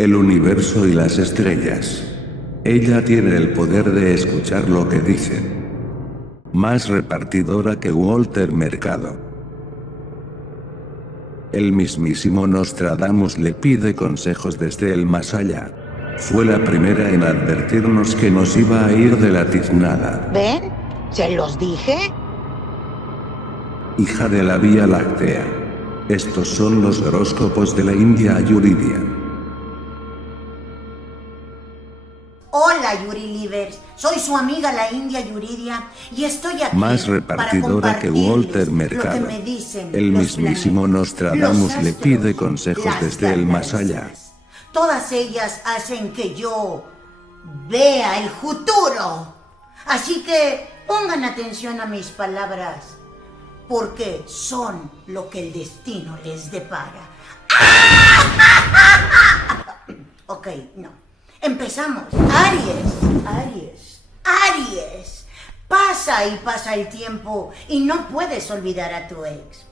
el universo y las estrellas. Ella tiene el poder de escuchar lo que dicen. Más repartidora que Walter Mercado. El mismísimo Nostradamus le pide consejos desde el más allá. Fue la primera en advertirnos que nos iba a ir de la tiznada. ¿Ven? ¿Se los dije? Hija de la Vía Láctea. Estos son los horóscopos de la India Yuridia. Hola Yurilivers, soy su amiga la India Yuridia y estoy aquí Más repartidora que Walter Mercado. El mismísimo Nostradamus le pide consejos desde el más allá. Todas ellas hacen que yo vea el futuro. Así que pongan atención a mis palabras, porque son lo que el destino les depara. Ok, no. Empezamos. Aries. Pasa y pasa el tiempo y no puedes olvidar a tu ex.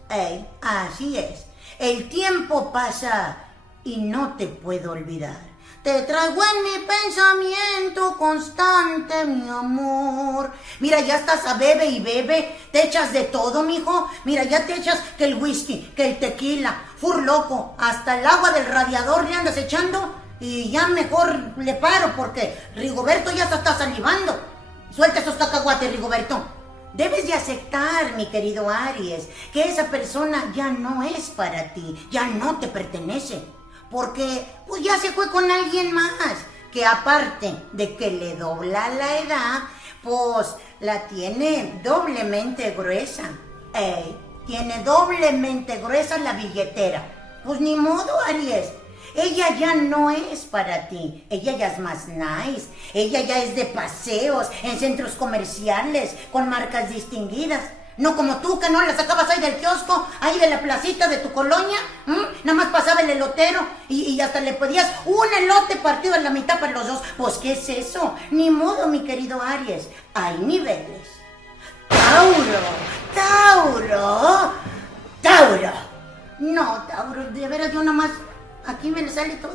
Así es. El tiempo pasa y no te puedo olvidar. Te traigo en mi pensamiento constante, mi amor. Mira, ya estás a bebe y bebe. Te echas de todo, mijo. Mira, ya te echas que el whisky, que el tequila, loco, hasta el agua del radiador le andas echando. Y ya mejor le paro porque Rigoberto ya se está salivando. Suelta esos cacahuates, Rigoberto. Debes de aceptar, mi querido Aries, que esa persona ya no es para ti, ya no te pertenece. Porque pues ya se fue con alguien más, que aparte de que le dobla la edad, pues la tiene doblemente gruesa. Tiene doblemente gruesa la billetera. Pues ni modo, Aries. Ella ya no es para ti, ella ya es más nice, ella ya es de paseos, en centros comerciales, con marcas distinguidas. No como tú, que no la sacabas ahí del kiosco, ahí de la placita de tu colonia, nada más pasaba el elotero y hasta le pedías un elote partido en la mitad para los dos. Pues, ¿qué es eso? Ni modo, mi querido Aries, hay niveles. Tauro. No, Tauro, de veras yo nomás... Aquí me le sale todo.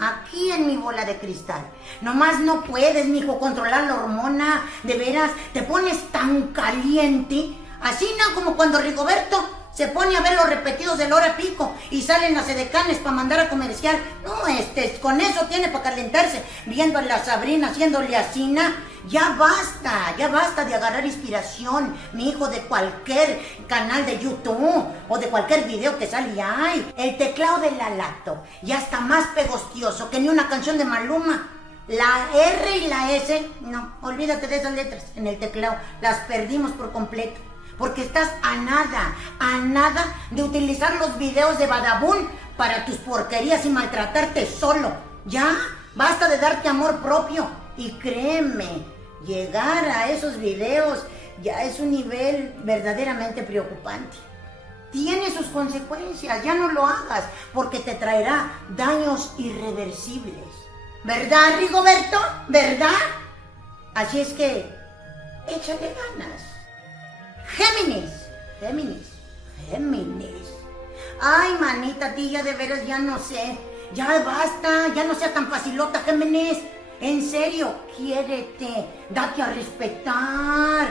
Aquí en mi bola de cristal. Nomás no puedes, mijo, controlar la hormona. De veras, te pones tan caliente. Así no como cuando Rigoberto se pone a ver los repetidos del hora pico y salen las edecanes para mandar a comercial. No, con eso tiene para calentarse. Viendo a la Sabrina haciéndole asina. Ya basta de agarrar inspiración, mi hijo, de cualquier canal de YouTube o de cualquier video que sale ahí. El teclado de la laptop ya está más pegostioso que ni una canción de Maluma. La R y la S, no, olvídate de esas letras en el teclado, las perdimos por completo. Porque estás a nada de utilizar los videos de Badabun para tus porquerías y maltratarte solo. Ya, basta de darte amor propio. Y créeme, llegar a esos videos ya es un nivel verdaderamente preocupante. Tiene sus consecuencias, ya no lo hagas, porque te traerá daños irreversibles. ¿Verdad, Rigoberto? ¿Verdad? Así es que, échale ganas. Géminis. Ay, manita, tía, de veras ya no sé. Ya basta, ya no sea tan facilota, Géminis. En serio, quiérete, date a respetar.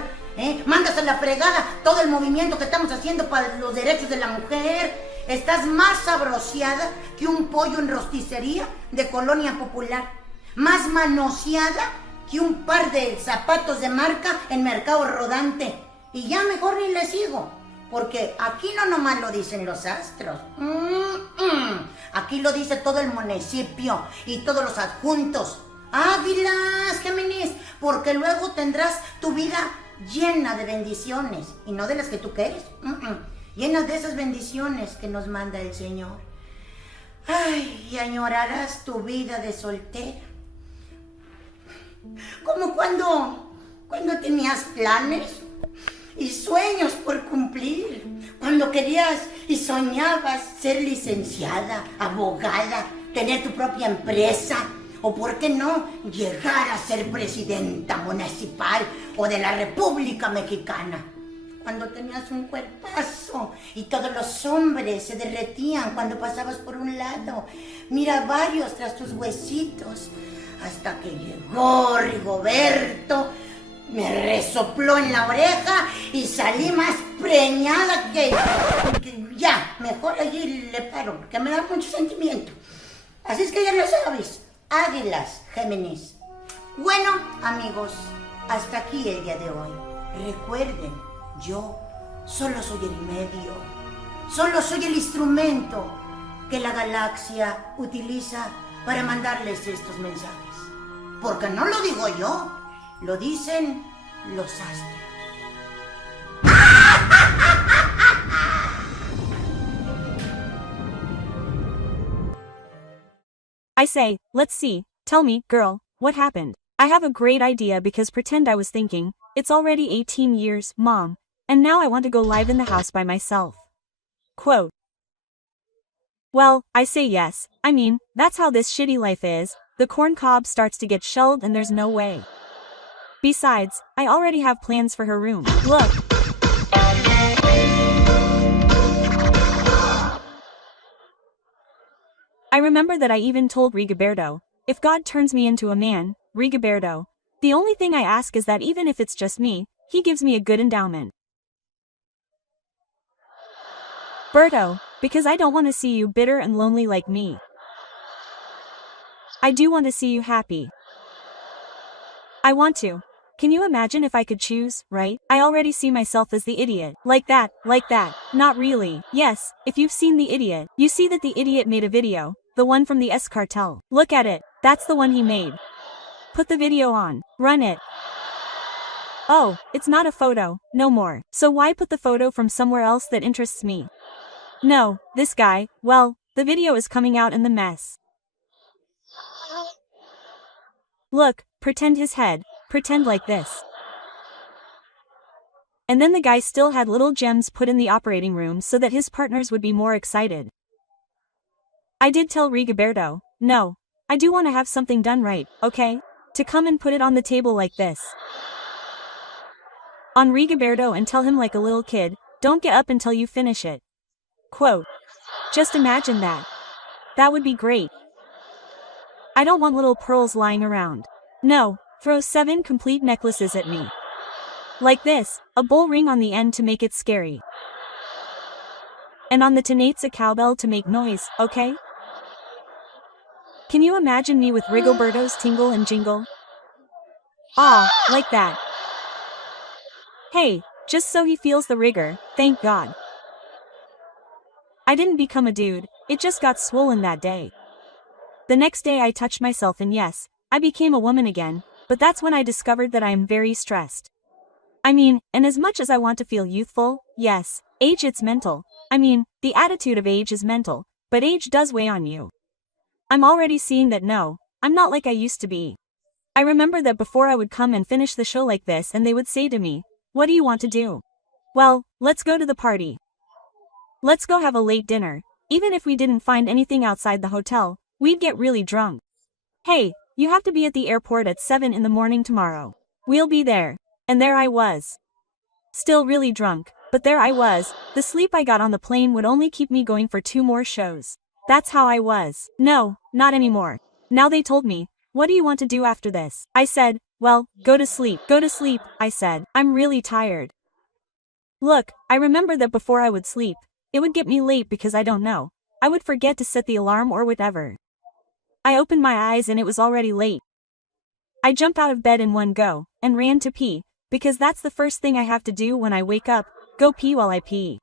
Mandas a la fregada todo el movimiento que estamos haciendo para los derechos de la mujer. Estás más sabroseada que un pollo en rosticería de colonia popular. Más manoseada que un par de zapatos de marca en mercado rodante. Y ya mejor ni le sigo, porque aquí no nomás lo dicen los astros. Aquí lo dice todo el municipio y todos los adjuntos. Águilas, Géminis, porque luego tendrás tu vida llena de bendiciones, y no de las que tú quieres, llenas de esas bendiciones que nos manda el Señor. Ay, y añorarás tu vida de soltera. Como cuando tenías planes y sueños por cumplir, cuando querías y soñabas ser licenciada, abogada, tener tu propia empresa, o por qué no, llegar a ser presidenta municipal o de la República Mexicana. cuando tenías un cuerpazo y todos los hombres se derretían cuando pasabas por un lado. Mira varios tras tus huesitos, hasta que llegó Rigoberto, me resopló en la oreja y salí más preñada que ya, mejor allí le paro, porque me da mucho sentimiento. Así es que ya lo sabes, águilas, Géminis. Bueno, amigos, hasta aquí el día de hoy. Recuerden, yo solo soy el medio, solo soy el instrumento que la galaxia utiliza para mandarles estos mensajes. Porque no lo digo yo, lo dicen los astros. I say, let's see, tell me, girl, what happened? I have a great idea because pretend I was thinking, it's already 18 years, mom, and now I want to go live in the house by myself. Quote. Well, I say yes, I mean, that's how this shitty life is, the corn cob starts to get shelled and there's no way. Besides, I already have plans for her room, look. I remember that I even told Rigoberto, if God turns me into a man, Rigoberto, the only thing I ask is that even if it's just me, he gives me a good endowment. Berto, because I don't want to see you bitter and lonely like me. I do want to see you happy. I want to. Can you imagine if I could choose, right? I already see myself as the idiot. Like that. Not really. Yes, if you've seen The Idiot, you see that the idiot made a video, the one from the S Cartel. Look at it, that's the one he made. Put the video on, run it. Oh, it's not a photo, no more. So why put the photo from somewhere else that interests me? No, this guy, well, the video is coming out in the mess. Look, pretend his head, pretend like this. And then the guy still had little gems put in the operating room so that his partners would be more excited. I did tell Rigoberto, no, I do want to have something done right, okay? To come and put it on the table like this. On Rigoberto and tell him like a little kid, don't get up until you finish it. Quote. Just imagine that. That would be great. I don't want little pearls lying around. No, throw 7 complete necklaces at me. Like this, a bull ring on the end to make it scary. And on the tenates a cowbell to make noise, okay? Can you imagine me with Rigoberto's tingle and jingle? Ah, like that. Hey, just so he feels the rigor, thank God. I didn't become a dude, it just got swollen that day. The next day I touched myself and yes, I became a woman again, but that's when I discovered that I am very stressed. I mean, and as much as I want to feel youthful, yes, age it's mental. I mean, the attitude of age is mental, but age does weigh on you. I'm already seeing that no, I'm not like I used to be. I remember that before I would come and finish the show like this and they would say to me, what do you want to do? Well, let's go to the party. Let's go have a late dinner. Even if we didn't find anything outside the hotel, we'd get really drunk. Hey, you have to be at the airport at 7 in the morning tomorrow. We'll be there. And there I was. Still really drunk, but there I was. The sleep I got on the plane would only keep me going for 2 more shows. That's how I was. No, not anymore. Now they told me, what do you want to do after this? I said, well, go to sleep. Go to sleep, I said. I'm really tired. Look, I remember that before I would sleep, it would get me late because I don't know. I would forget to set the alarm or whatever. I opened my eyes and it was already late. I jumped out of bed in one go, and ran to pee, because that's the first thing I have to do when I wake up, go pee while I pee.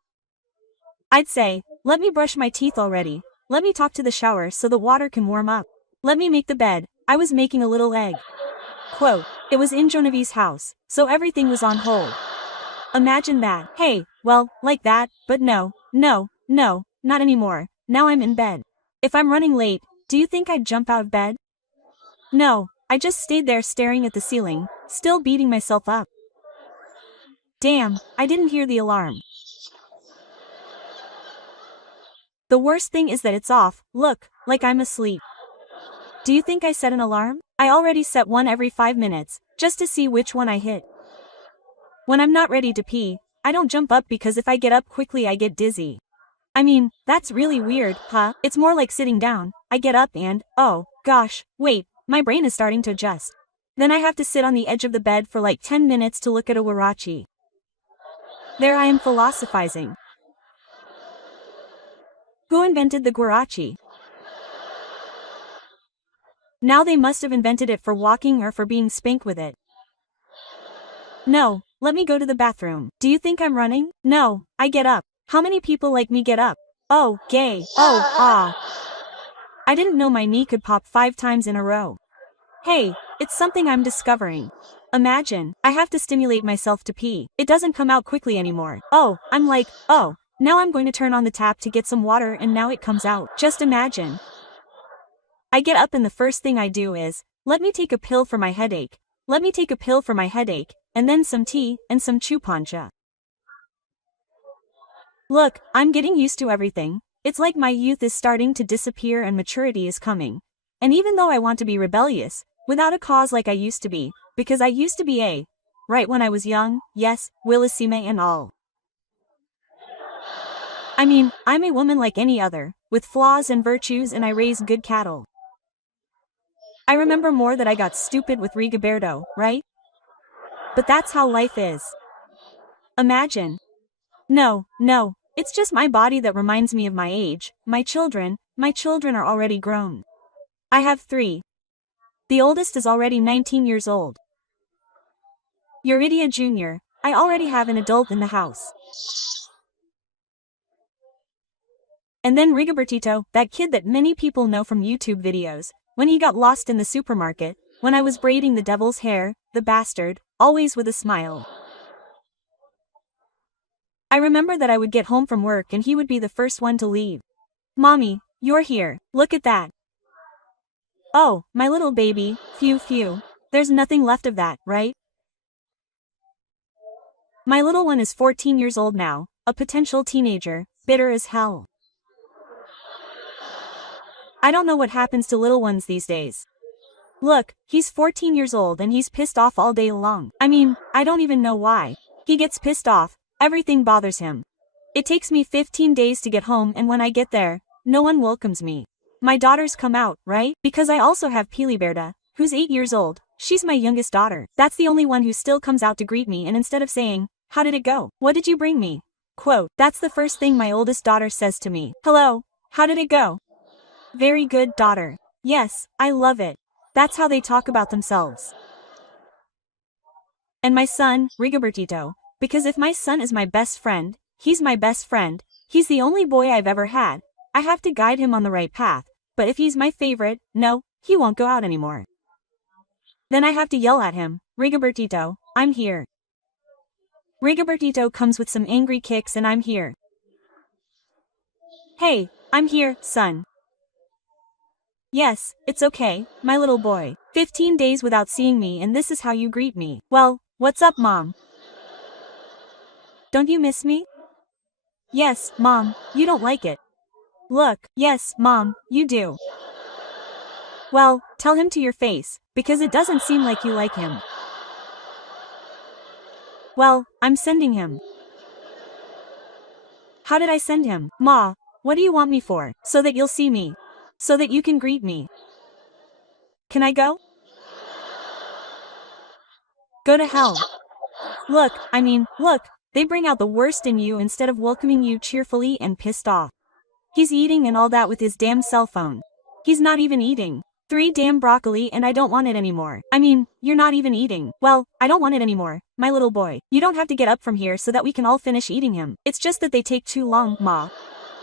I'd say, let me brush my teeth already, let me talk to the shower so the water can warm up. Let me make the bed, I was making a little egg. Quote, it was in Geneviève's house, so everything was on hold. Imagine that. Hey, well, like that, but no, not anymore, now I'm in bed. If I'm running late, do you think I'd jump out of bed? No, I just stayed there staring at the ceiling, still beating myself up. Damn, I didn't hear the alarm. The worst thing is that it's off, look, like I'm asleep. Do you think I set an alarm? I already set one every 5 minutes, just to see which one I hit. When I'm not ready to pee, I don't jump up because if I get up quickly I get dizzy. I mean, that's really weird, huh? It's more like sitting down. I get up and, oh, gosh, wait, my brain is starting to adjust. Then I have to sit on the edge of the bed for like 10 minutes to look at a huarache. There I am philosophizing. Who invented the huarache? Now they must have invented it for walking or for being spanked with it. No, let me go to the bathroom. Do you think I'm running? No, I get up. How many people like me get up? Oh, gay. Oh, ah. I didn't know my knee could pop 5 times in a row. Hey, it's something I'm discovering. Imagine, I have to stimulate myself to pee. It doesn't come out quickly anymore. Oh, I'm like, oh, now I'm going to turn on the tap to get some water and now it comes out. Just imagine. I get up and the first thing I do is, let me take a pill for my headache. Let me take a pill for my headache, and then some tea, and some chupancha. Look, I'm getting used to everything. It's like my youth is starting to disappear and maturity is coming. And even though I want to be rebellious, without a cause like I used to be, because I used to be right when I was young, yes, Willisime and all. I mean, I'm a woman like any other, with flaws and virtues and I raise good cattle. I remember more that I got stupid with Rigoberto, right? But that's how life is. Imagine. No, it's just my body that reminds me of my age. My children are already grown. I have 3. The oldest is already 19 years old. Yuridia Jr., I already have an adult in the house. And then Rigobertito, that kid that many people know from YouTube videos, when he got lost in the supermarket, when I was braiding the devil's hair, the bastard, always with a smile. I remember that I would get home from work and he would be the first one to leave. Mommy, you're here, look at that. Oh, my little baby, phew, there's nothing left of that, right? My little one is 14 years old now, a potential teenager, bitter as hell. I don't know what happens to little ones these days. Look, he's 14 years old and he's pissed off all day long. I mean, I don't even know why. He gets pissed off, everything bothers him. It takes me 15 days to get home and when I get there, no one welcomes me. My daughters come out, right? Because I also have Piliberta, who's 8 years old. She's my youngest daughter. That's the only one who still comes out to greet me and instead of saying, how did it go? What did you bring me? Quote, that's the first thing my oldest daughter says to me. Hello, how did it go? Very good, daughter. Yes, I love it. That's how they talk about themselves. And my son, Rigobertito, because if my son is my best friend, he's my best friend, he's the only boy I've ever had, I have to guide him on the right path, but if he's my favorite, no, he won't go out anymore. Then I have to yell at him, Rigobertito, I'm here. Rigobertito comes with some angry kicks and I'm here. Hey, I'm here, son. Yes, it's okay, my little boy. 15 days without seeing me and this is how you greet me. Well, what's up, Mom? Don't you miss me? Yes, Mom, you don't like it. Look, yes, Mom, you do. Well, tell him to your face, because it doesn't seem like you like him. Well, I'm sending him. How did I send him? Ma, what do you want me for? So that you'll see me. So that you can greet me. Can I go? Go to hell. Look, they bring out the worst in you instead of welcoming you cheerfully and pissed off. He's eating and all that with his damn cell phone. He's not even eating. 3 damn broccoli and I don't want it anymore. I mean, you're not even eating. Well, I don't want it anymore, my little boy. You don't have to get up from here so that we can all finish eating him. It's just that they take too long, Ma.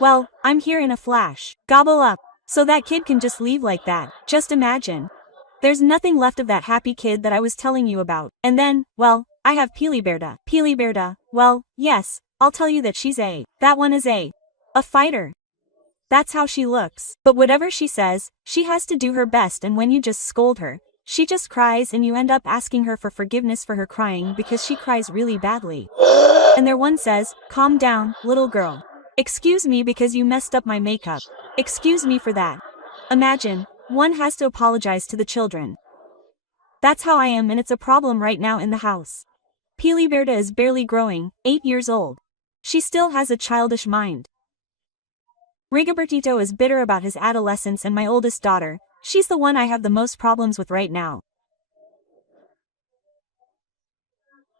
Well, I'm here in a flash. Gobble up. So that kid can just leave like that. Just imagine. There's nothing left of that happy kid that I was telling you about. And then, well, I have Piliberta. Piliberta, well, yes, I'll tell you that she's that one is a fighter. That's how she looks. But whatever she says, she has to do her best and when you just scold her, she just cries and you end up asking her for forgiveness for her crying because she cries really badly. And there one says, calm down, little girl. Excuse me because you messed up my makeup. Excuse me for that. Imagine, one has to apologize to the children. That's how I am and it's a problem right now in the house. Piliberta is barely growing, 8 years old. She still has a childish mind. Rigobertito is bitter about his adolescence, and my oldest daughter, she's the one I have the most problems with right now.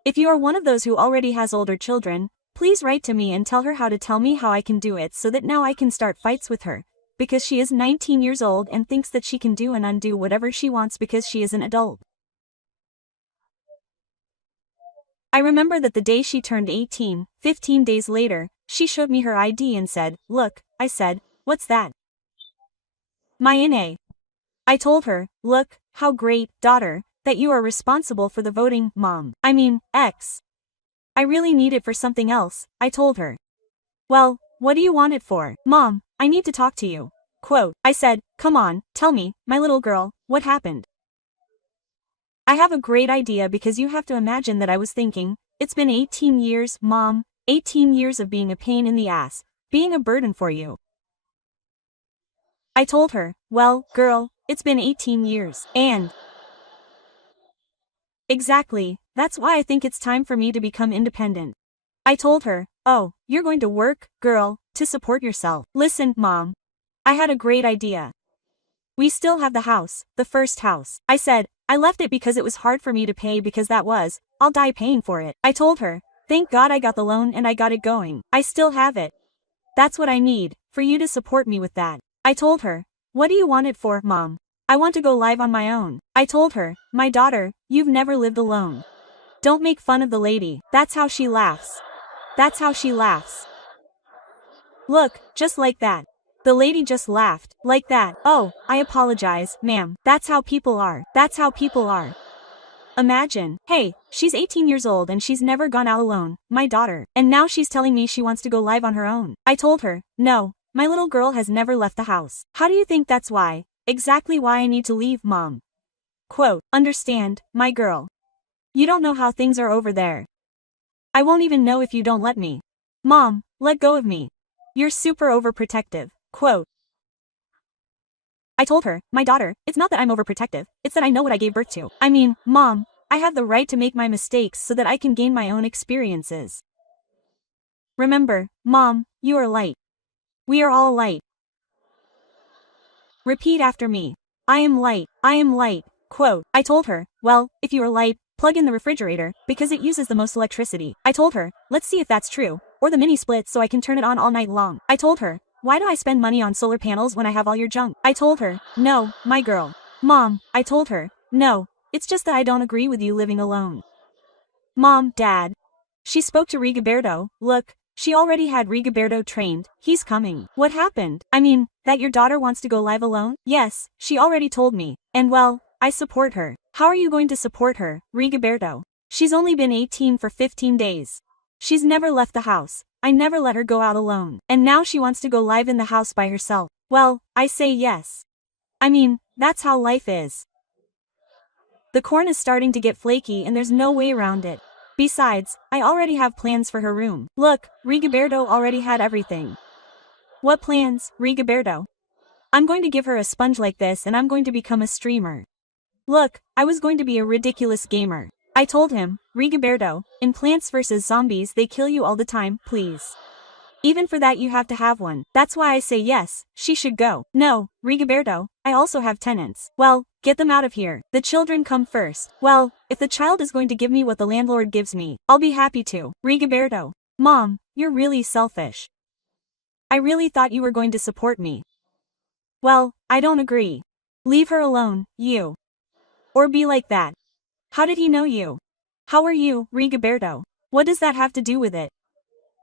If you are one of those who already has older children, please write to me and tell her how to tell me how I can do it so that now I can start fights with her, because she is 19 years old and thinks that she can do and undo whatever she wants because she is an adult. I remember that the day she turned 18, 15 days later, she showed me her ID and said, "Look," I said, "What's that?" "My NA. I told her, "Look, how great, daughter, that you are responsible for the voting, mom. I mean, X. I really need it for something else," I told her. "Well, what do you want it for, mom? I need to talk to you." Quote, I said, "Come on, tell me, my little girl, what happened?" I have a great idea, because you have to imagine that I was thinking, it's been 18 years, mom, 18 years of being a pain in the ass, being a burden for you. I told her, "Well, girl, it's been 18 years, and..." Exactly, that's why I think it's time for me to become independent. I told her, "Oh, you're going to work, girl, to support yourself." Listen, mom. I had a great idea. We still have the house, the first house. I said, I left it because it was hard for me to pay, because I'll die paying for it. I told her, "Thank God I got the loan and I got it going. I still have it. That's what I need, for you to support me with that." I told her, "What do you want it for, mom?" "I want to go live on my own." I told her, "My daughter, you've never lived alone. Don't make fun of the lady." That's how she laughs. That's how she laughs. Look, just like that. The lady just laughed, like that. "Oh, I apologize, ma'am. That's how people are. That's how people are." Imagine, hey, she's 18 years old and she's never gone out alone, my daughter, and now she's telling me she wants to go live on her own. I told her, "No, my little girl has never left the house." How do you think that's why? Exactly why I need to leave, mom. Quote, understand, my girl. You don't know how things are over there. I won't even know if you don't let me. Mom, let go of me. You're super overprotective. Quote. I told her, "My daughter, it's not that I'm overprotective, it's that I know what I gave birth to. I mean, mom, I have the right to make my mistakes so that I can gain my own experiences. Remember, mom, you are light. We are all light. Repeat after me. I am light, I am light." Quote. I told her, "Well, if you are light, plug in the refrigerator, because it uses the most electricity." I told her, "Let's see if that's true, or the mini split so I can turn it on all night long." I told her, "Why do I spend money on solar panels when I have all your junk?" I told her, "No, my girl." Mom, I told her, "No, it's just that I don't agree with you living alone." Mom, Dad. She spoke to Rigoberto. Look, she already had Rigoberto trained, he's coming. What happened? I mean, that your daughter wants to go live alone? Yes, she already told me, and well, I support her. How are you going to support her, Rigoberto? She's only been 18 for 15 days. She's never left the house. I never let her go out alone. And now she wants to go live in the house by herself. Well, I say yes. I mean, that's how life is. The corn is starting to get flaky and there's no way around it. Besides, I already have plans for her room. Look, Rigoberto already had everything. What plans, Rigoberto? I'm going to give her a sponge like this and I'm going to become a streamer. Look, I was going to be a ridiculous gamer. I told him, Rigoberto, in Plants vs. Zombies they kill you all the time, please. Even for that you have to have one. That's why I say yes, she should go. No, Rigoberto, I also have tenants. Well, get them out of here. The children come first. Well, if the child is going to give me what the landlord gives me, I'll be happy to. Rigoberto. Mom, you're really selfish. I really thought you were going to support me. Well, I don't agree. Leave her alone, you. Or be like that. How did he know you? How are you, Rigoberto? What does that have to do with it?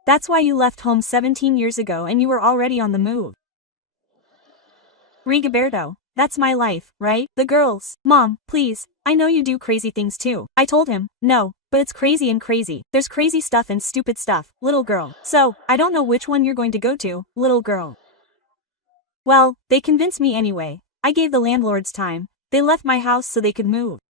That's why you left home 17 years ago and you were already on the move. Rigoberto, that's my life, right? The girls. Mom, please, I know you do crazy things too. I told him, no, but it's crazy and crazy. There's crazy stuff and stupid stuff, little girl. So, I don't know which one you're going to go to, little girl. Well, they convinced me anyway. I gave the landlords time. They left my house so they could move.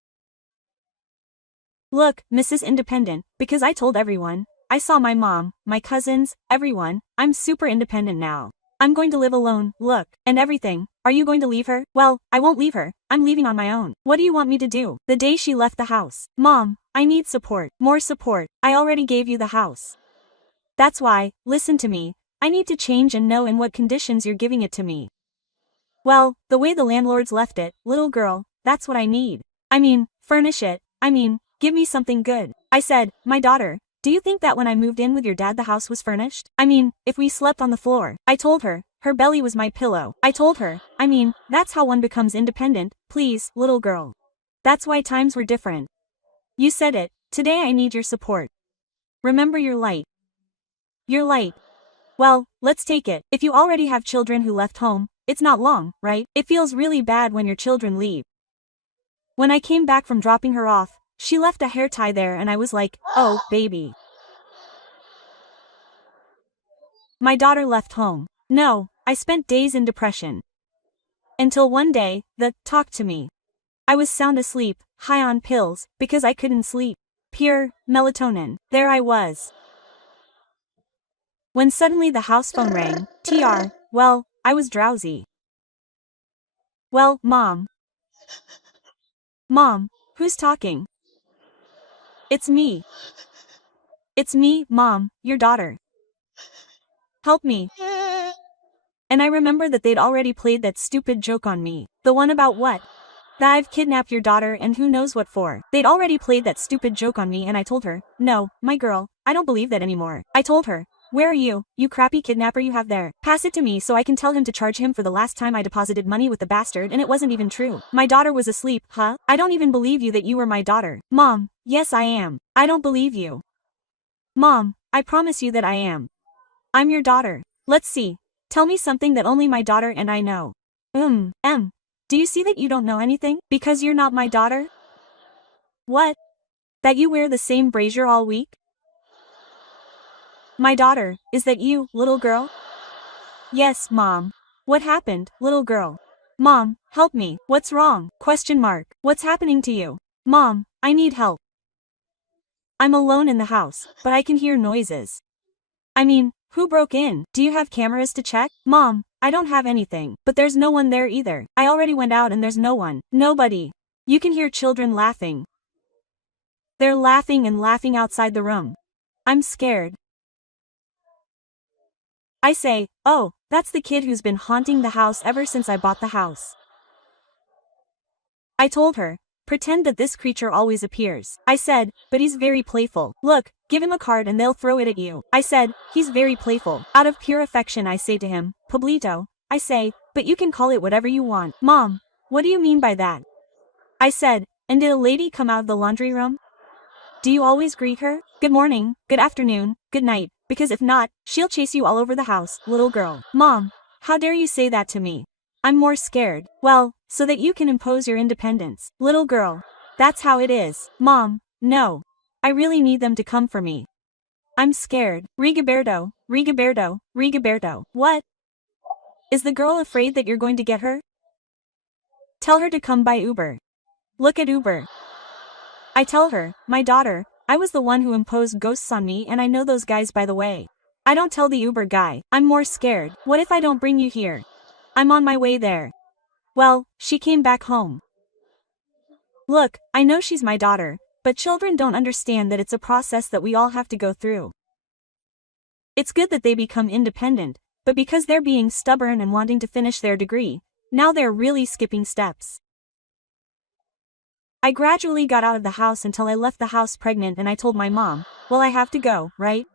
Look, Mrs. Independent, because I told everyone. I saw my mom, my cousins, everyone. I'm super independent now. I'm going to live alone, look, and everything. Are you going to leave her? Well, I won't leave her. I'm leaving on my own. What do you want me to do? The day she left the house. Mom, I need support. More support. I already gave you the house. That's why, listen to me. I need to change and know in what conditions you're giving it to me. Well, the way the landlords left it, little girl, that's what I need. I mean, furnish it. I mean, give me something good. I said, my daughter, do you think that when I moved in with your dad the house was furnished? I mean, if we slept on the floor. I told her, her belly was my pillow. I told her, I mean, that's how one becomes independent, please, little girl. That's why times were different. You said it, today I need your support. Remember your light. Your light. Well, let's take it. If you already have children who left home, it's not long, right? It feels really bad when your children leave. When I came back from dropping her off, she left a hair tie there and I was like, oh, baby. My daughter left home. No, I spent days in depression. Until one day, talk to me. I was sound asleep, high on pills, because I couldn't sleep. Pure melatonin. There I was. When suddenly the house phone rang, well, I was drowsy. Well, Mom. Mom, who's talking? It's me. It's me, Mom, your daughter. Help me. And I remember that they'd already played that stupid joke on me. The one about what? That I've kidnapped your daughter and who knows what for. They'd already played that stupid joke on me and I told her, no, my girl, I don't believe that anymore. I told her, where are you crappy kidnapper you have there? Pass it to me so I can tell him to charge him for the last time I deposited money with the bastard and it wasn't even true. My daughter was asleep, huh? I don't even believe you that you were my daughter. Mom, yes I am. I don't believe you. Mom, I promise you that I am. I'm your daughter. Let's see. Tell me something that only my daughter and I know. Do you see that you don't know anything? Because you're not my daughter? What? That you wear the same brazier all week? My daughter, is that you, little girl? Yes, Mom. What happened, little girl? Mom, help me. What's wrong? Question mark. What's happening to you? Mom, I need help. I'm alone in the house, but I can hear noises. I mean, who broke in? Do you have cameras to check? Mom, I don't have anything, but there's no one there either. I already went out and there's no one. Nobody. You can hear children laughing. They're laughing and laughing outside the room. I'm scared. I say, oh, that's the kid who's been haunting the house ever since I bought the house. I told her, pretend that this creature always appears. I said, but he's very playful. Look, give him a card and they'll throw it at you. I said, he's very playful. Out of pure affection I say to him, Pablito. I say, but you can call it whatever you want. Mom, what do you mean by that? I said, and did a lady come out of the laundry room? Do you always greet her? Good morning, good afternoon, good night, because if not, she'll chase you all over the house, little girl. Mom, how dare you say that to me? I'm more scared. Well, so that you can impose your independence. Little girl. That's how it is. Mom, no. I really need them to come for me. I'm scared. Rigoberto, Rigoberto, Rigoberto. What? Is the girl afraid that you're going to get her? Tell her to come by Uber. Look at Uber. I tell her, my daughter, I was the one who imposed ghosts on me and I know those guys by the way. I don't tell the Uber guy. I'm more scared. What if I don't bring you here? I'm on my way there. Well, she came back home. Look, I know she's my daughter, but children don't understand that it's a process that we all have to go through. It's good that they become independent, but because they're being stubborn and wanting to finish their degree, now they're really skipping steps. I gradually got out of the house until I left the house pregnant and I told my mom, well I have to go, right?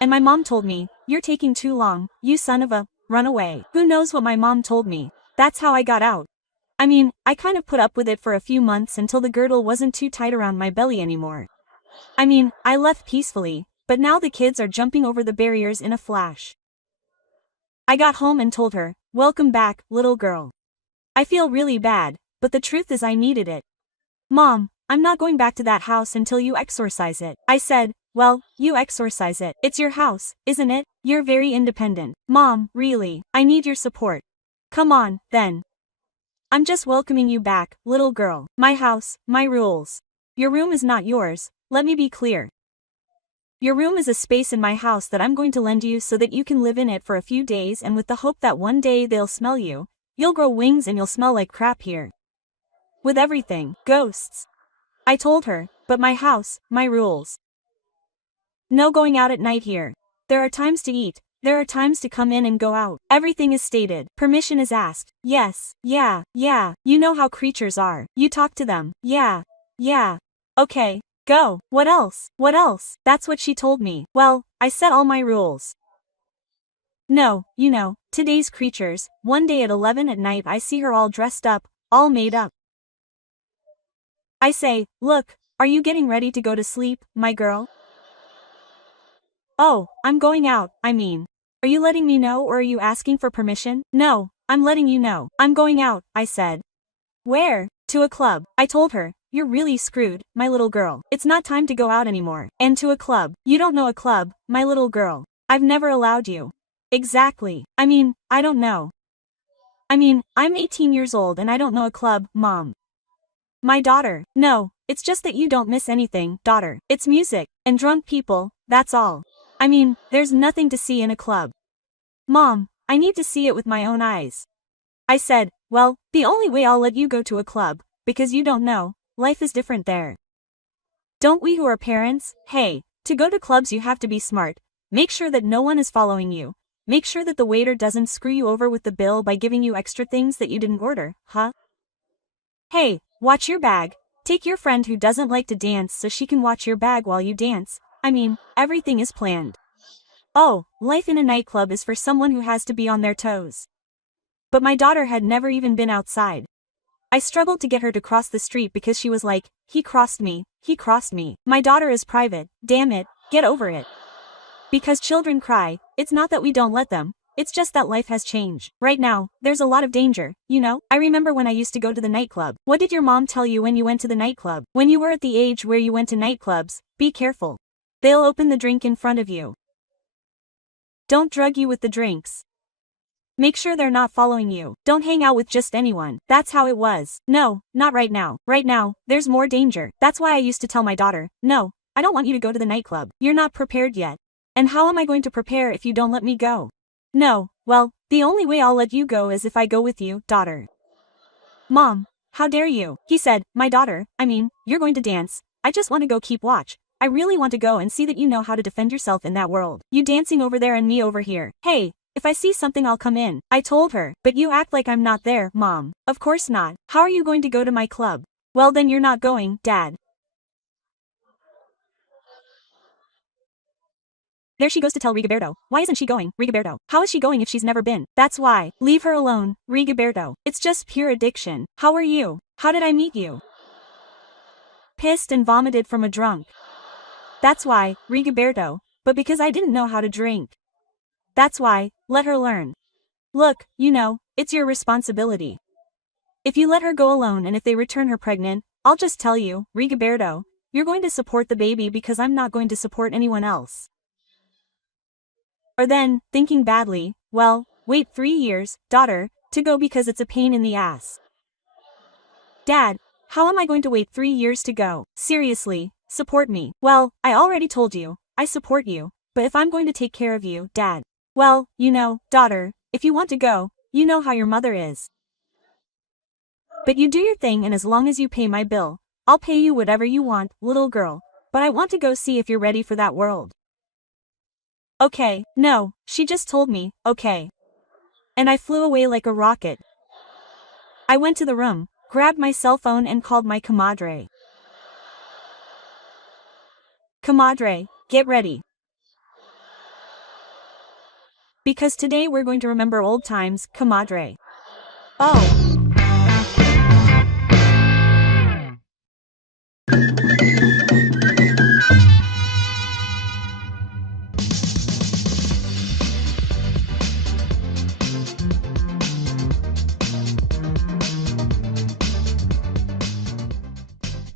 And my mom told me, you're taking too long, you son of a, run away. Who knows what my mom told me? That's how I got out. I mean, I kind of put up with it for a few months until the girdle wasn't too tight around my belly anymore. I mean, I left peacefully, but now the kids are jumping over the barriers in a flash. I got home and told her, welcome back, little girl. I feel really bad, but the truth is I needed it. Mom, I'm not going back to that house until you exorcise it. I said, well, you exorcise it. It's your house, isn't it? You're very independent. Mom, really, I need your support. Come on, then. I'm just welcoming you back, little girl. My house, my rules. Your room is not yours, let me be clear. Your room is a space in my house that I'm going to lend you so that you can live in it for a few days and with the hope that one day they'll smell you, You'll grow wings and you'll smell like crap here. With everything, ghosts. I told her, but my house, my rules. No going out at night here. There are times to eat, there are times to come in and go out. Everything is stated, permission is asked. Yes, yeah, you know how creatures are. You talk to them, yeah. Okay, go. What else? That's what she told me. Well, I set all my rules. No, you know, today's creatures, one day at 11 at night I see her all dressed up, all made up. I say, look, are you getting ready to go to sleep, my girl? Oh, I'm going out, I mean. Are you letting me know or are you asking for permission? No, I'm letting you know. I'm going out, I said. Where? To a club. I told her, you're really screwed, my little girl. It's not time to go out anymore. And to a club. You don't know a club, my little girl. I've never allowed you. Exactly. I mean, I don't know. I'm 18 years old and I don't know a club, Mom. My daughter. No, it's just that you don't miss anything, daughter. It's music, and drunk people, that's all. There's nothing to see in a club. Mom, I need to see it with my own eyes. I said, well, the only way I'll let you go to a club, because you don't know, life is different there. Don't we who are parents? Hey, to go to clubs you have to be smart. Make sure that no one is following you. Make sure that the waiter doesn't screw you over with the bill by giving you extra things that you didn't order, huh? Hey, watch your bag. Take your friend who doesn't like to dance so she can watch your bag while you dance. Everything is planned. Oh, life in a nightclub is for someone who has to be on their toes. But my daughter had never even been outside. I struggled to get her to cross the street because she was like, he crossed me. My daughter is private, damn it, get over it. Because children cry, it's not that we don't let them, it's just that life has changed. Right now, there's a lot of danger, you know? I remember when I used to go to the nightclub. What did your mom tell you when you went to the nightclub? When you were at the age where you went to nightclubs, be careful. They'll open the drink in front of you. Don't drug you with the drinks. Make sure they're not following you. Don't hang out with just anyone. That's how it was. No, not right now. Right now, there's more danger. That's why I used to tell my daughter, no, I don't want you to go to the nightclub. You're not prepared yet. And how am I going to prepare if you don't let me go? No, well, the only way I'll let you go is if I go with you, daughter. Mom, how dare you? He said, my daughter, you're going to dance. I just want to go keep watch. I really want to go and see that you know how to defend yourself in that world. You dancing over there and me over here. Hey, if I see something I'll come in. I told her, but you act like I'm not there, Mom. Of course not. How are you going to go to my club? Well then you're not going, Dad. There she goes to tell Rigoberto. Why isn't she going, Rigoberto? How is she going if she's never been? That's why. Leave her alone, Rigoberto. It's just pure addiction. How are you? How did I meet you? Pissed and vomited from a drunk. That's why, Rigoberto. But because I didn't know how to drink. That's why, let her learn. Look, you know, it's your responsibility. If you let her go alone and if they return her pregnant, I'll just tell you, Rigoberto, you're going to support the baby because I'm not going to support anyone else. Or then, thinking badly, well, wait 3 years, daughter, to go because it's a pain in the ass. Dad, how am I going to wait 3 years to go? Seriously, support me. Well, I already told you, I support you, but if I'm going to take care of you, Dad. Well, you know, daughter, if you want to go, you know how your mother is. But you do your thing and as long as you pay my bill, I'll pay you whatever you want, little girl, but I want to go see if you're ready for that world. Okay, no, she just told me, okay. And I flew away like a rocket. I went to the room, grabbed my cell phone and called my comadre. Comadre, get ready. Because today we're going to remember old times, comadre. Oh.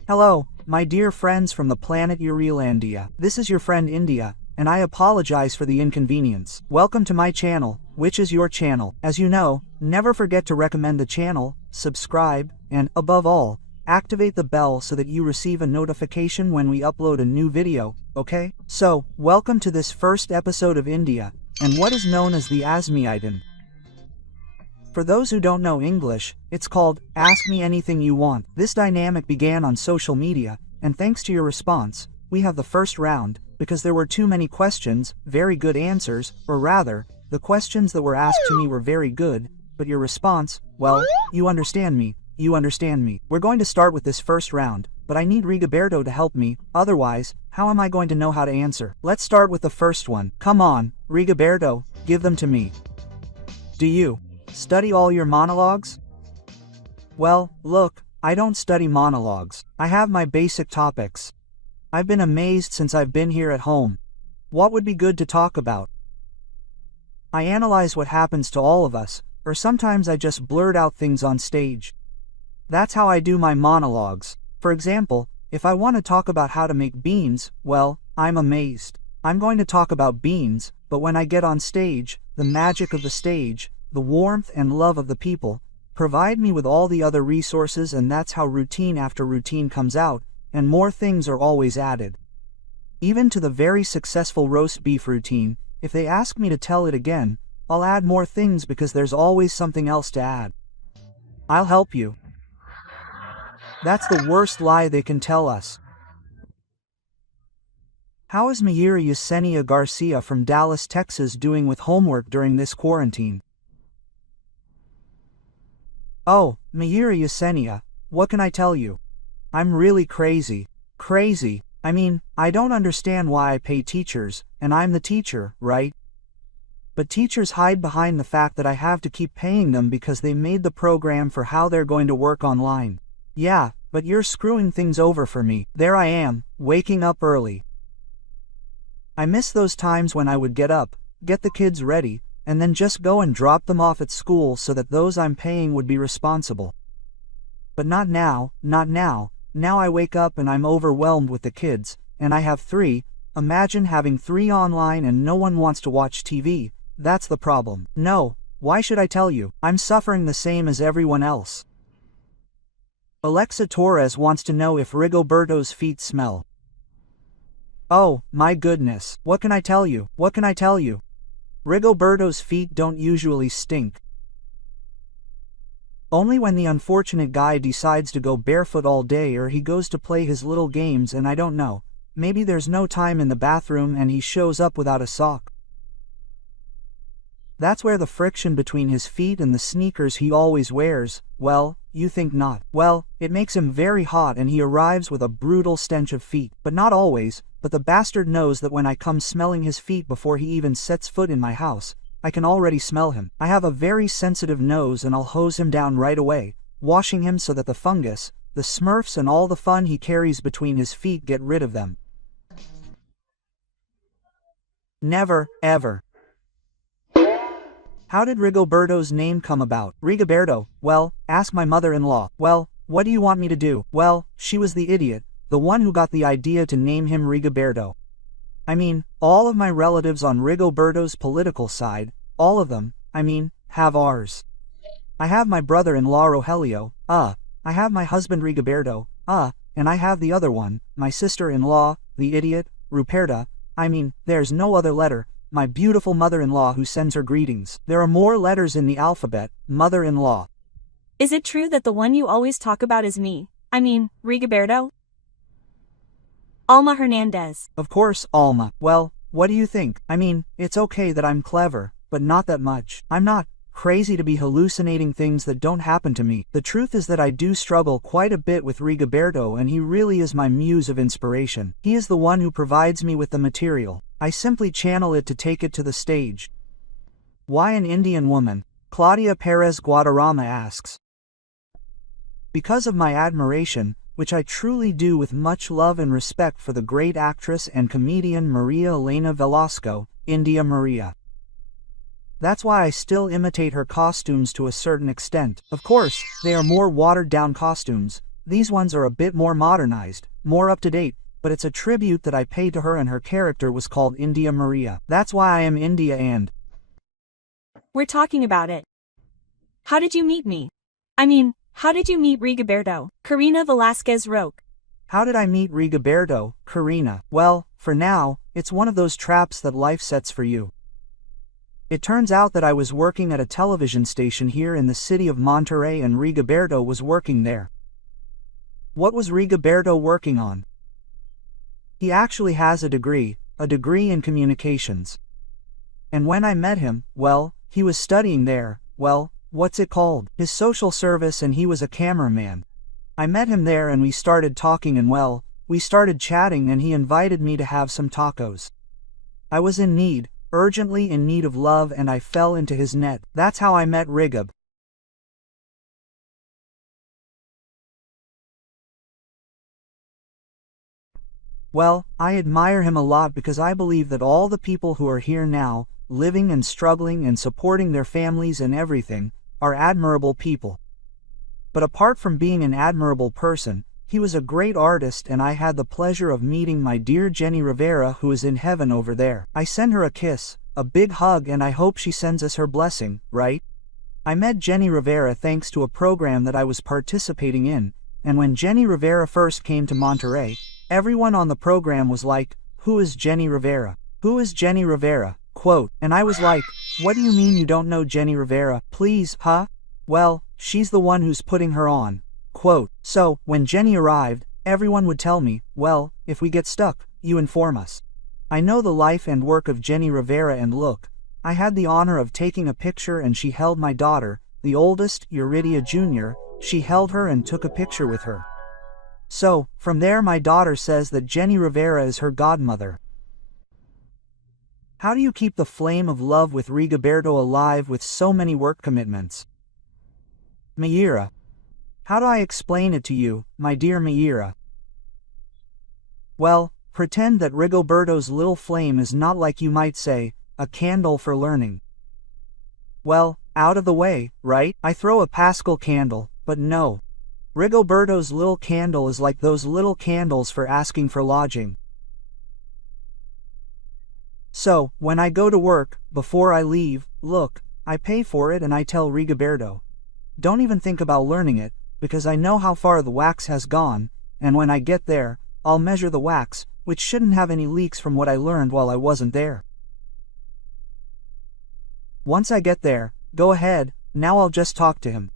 Hello, my dear friends from the planet Urilandia. This is your friend India, and I apologize for the inconvenience. Welcome to my channel, which is your channel. As you know, never forget to recommend the channel, subscribe, and, above all, activate the bell so that you receive a notification when we upload a new video, okay? So, welcome to this first episode of India, and what is known as the Asmiiden. For those who don't know English, it's called Ask Me Anything You Want. This dynamic began on social media, and thanks to your response, we have the first round, because there were too many questions, very good answers, or rather, the questions that were asked to me were very good, but your response, well, you understand me. We're going to start with this first round, but I need Rigoberto to help me, otherwise, how am I going to know how to answer? Let's start with the first one. Come on, Rigoberto, give them to me. Do you study all your monologues? Well, look, I don't study monologues. I have my basic topics. I've been amazed since I've been here at home. What would be good to talk about? I analyze what happens to all of us, or sometimes I just blurt out things on stage. That's how I do my monologues. For example, if I want to talk about how to make beans, well, I'm amazed. I'm going to talk about beans, but when I get on stage, the magic of the stage, the warmth and love of the people, provide me with all the other resources, and that's how routine after routine comes out, and more things are always added. Even to the very successful roast beef routine, if they ask me to tell it again, I'll add more things because there's always something else to add. I'll help you. That's the worst lie they can tell us. How is Mayra Yesenia Garcia from Dallas, Texas doing with homework during this quarantine? Oh, Mayra Yesenia, what can I tell you? I'm really crazy. Crazy. I mean, I don't understand why I pay teachers, and I'm the teacher, right? But teachers hide behind the fact that I have to keep paying them because they made the program for how they're going to work online. Yeah, but you're screwing things over for me. There I am, waking up early. I miss those times when I would get up, get the kids ready, and then just go and drop them off at school so that those I'm paying would be responsible. But not now, not now. Now I wake up and I'm overwhelmed with the kids, and I have 3. Imagine having 3 online and no one wants to watch TV. That's the problem. No, why should I tell you? I'm suffering the same as everyone else. Alexa Torres wants to know if Rigoberto's feet smell. Oh, my goodness. What can I tell you? Rigoberto's feet don't usually stink. Only when the unfortunate guy decides to go barefoot all day or he goes to play his little games and I don't know, maybe there's no time in the bathroom and he shows up without a sock. That's where the friction between his feet and the sneakers he always wears, well, you think not. Well, it makes him very hot and he arrives with a brutal stench of feet. But not always, but the bastard knows that when I come smelling his feet before he even sets foot in my house, I can already smell him. I have a very sensitive nose and I'll hose him down right away, washing him so that the fungus, the smurfs and all the fun he carries between his feet get rid of them. Never, ever. How did Rigoberto's name come about? Rigoberto, well, ask my mother-in-law. Well, what do you want me to do? Well, she was the idiot, the one who got the idea to name him Rigoberto. I mean, all of my relatives on Rigoberto's political side, all of them, have R's. I have my brother-in-law Rogelio, I have my husband Rigoberto, and I have the other one, my sister-in-law, the idiot, Ruperta. There's no other letter. My beautiful mother-in-law who sends her greetings. There are more letters in the alphabet, mother-in-law. Is it true that the one you always talk about is me? Rigoberto? Alma Hernandez. Of course, Alma. Well, what do you think? It's okay that I'm clever, but not that much. I'm not crazy to be hallucinating things that don't happen to me. The truth is that I do struggle quite a bit with Rigoberto, and he really is my muse of inspiration. He is the one who provides me with the material. I simply channel it to take it to the stage. Why an Indian woman? Claudia Perez Guadarrama asks. Because of my admiration, which I truly do with much love and respect for the great actress and comedian Maria Elena Velasco, India Maria. That's why I still imitate her costumes to a certain extent. Of course, they are more watered-down costumes. These ones are a bit more modernized, more up-to-date, but it's a tribute that I paid to her, and her character was called India Maria. That's why I am India. And we're talking about it. How did you meet me? How did you meet Rigoberto? Karina Velasquez Roque. How did I meet Rigoberto, Karina? Well, for now, it's one of those traps that life sets for you. It turns out that I was working at a television station here in the city of Monterrey and Rigoberto was working there. What was Rigoberto working on? He actually has a degree in communications. And when I met him, well, he was studying there, well, what's it called? His social service, and he was a cameraman. I met him there and we started talking and well, we started chatting and he invited me to have some tacos. I was in need, urgently in need of love, and I fell into his net. That's how I met Rigab. Well, I admire him a lot because I believe that all the people who are here now, living and struggling and supporting their families and everything, are admirable people. But apart from being an admirable person, he was a great artist, and I had the pleasure of meeting my dear Jenny Rivera, who is in heaven over there. I send her a kiss, a big hug, and I hope she sends us her blessing, right? I met Jenny Rivera thanks to a program that I was participating in, and when Jenny Rivera first came to Monterrey, everyone on the program was like, "Who is Jenny Rivera? Who is Jenny Rivera?" Quote, and I was like, "What do you mean you don't know Jenny Rivera? Please, huh? Well, she's the one who's putting her on." Quote, so, when Jenny arrived, everyone would tell me, "Well, if we get stuck, you inform us." I know the life and work of Jenny Rivera, and look, I had the honor of taking a picture and she held my daughter, the oldest, Yuridia Jr., she held her and took a picture with her. So, from there my daughter says that Jenny Rivera is her godmother. How do you keep the flame of love with Rigoberto alive with so many work commitments? Mayira. How do I explain it to you, my dear Mayira? Well, pretend that Rigoberto's little flame is not, like you might say, a candle for learning. Well, out of the way, right? I throw a Pascal candle, but no. Rigoberto's little candle is like those little candles for asking for lodging. So, when I go to work, before I leave, look, I pay for it and I tell Rigoberto, don't even think about learning it, because I know how far the wax has gone, and when I get there, I'll measure the wax, which shouldn't have any leaks from what I learned while I wasn't there. Once I get there, go ahead, now I'll just talk to him.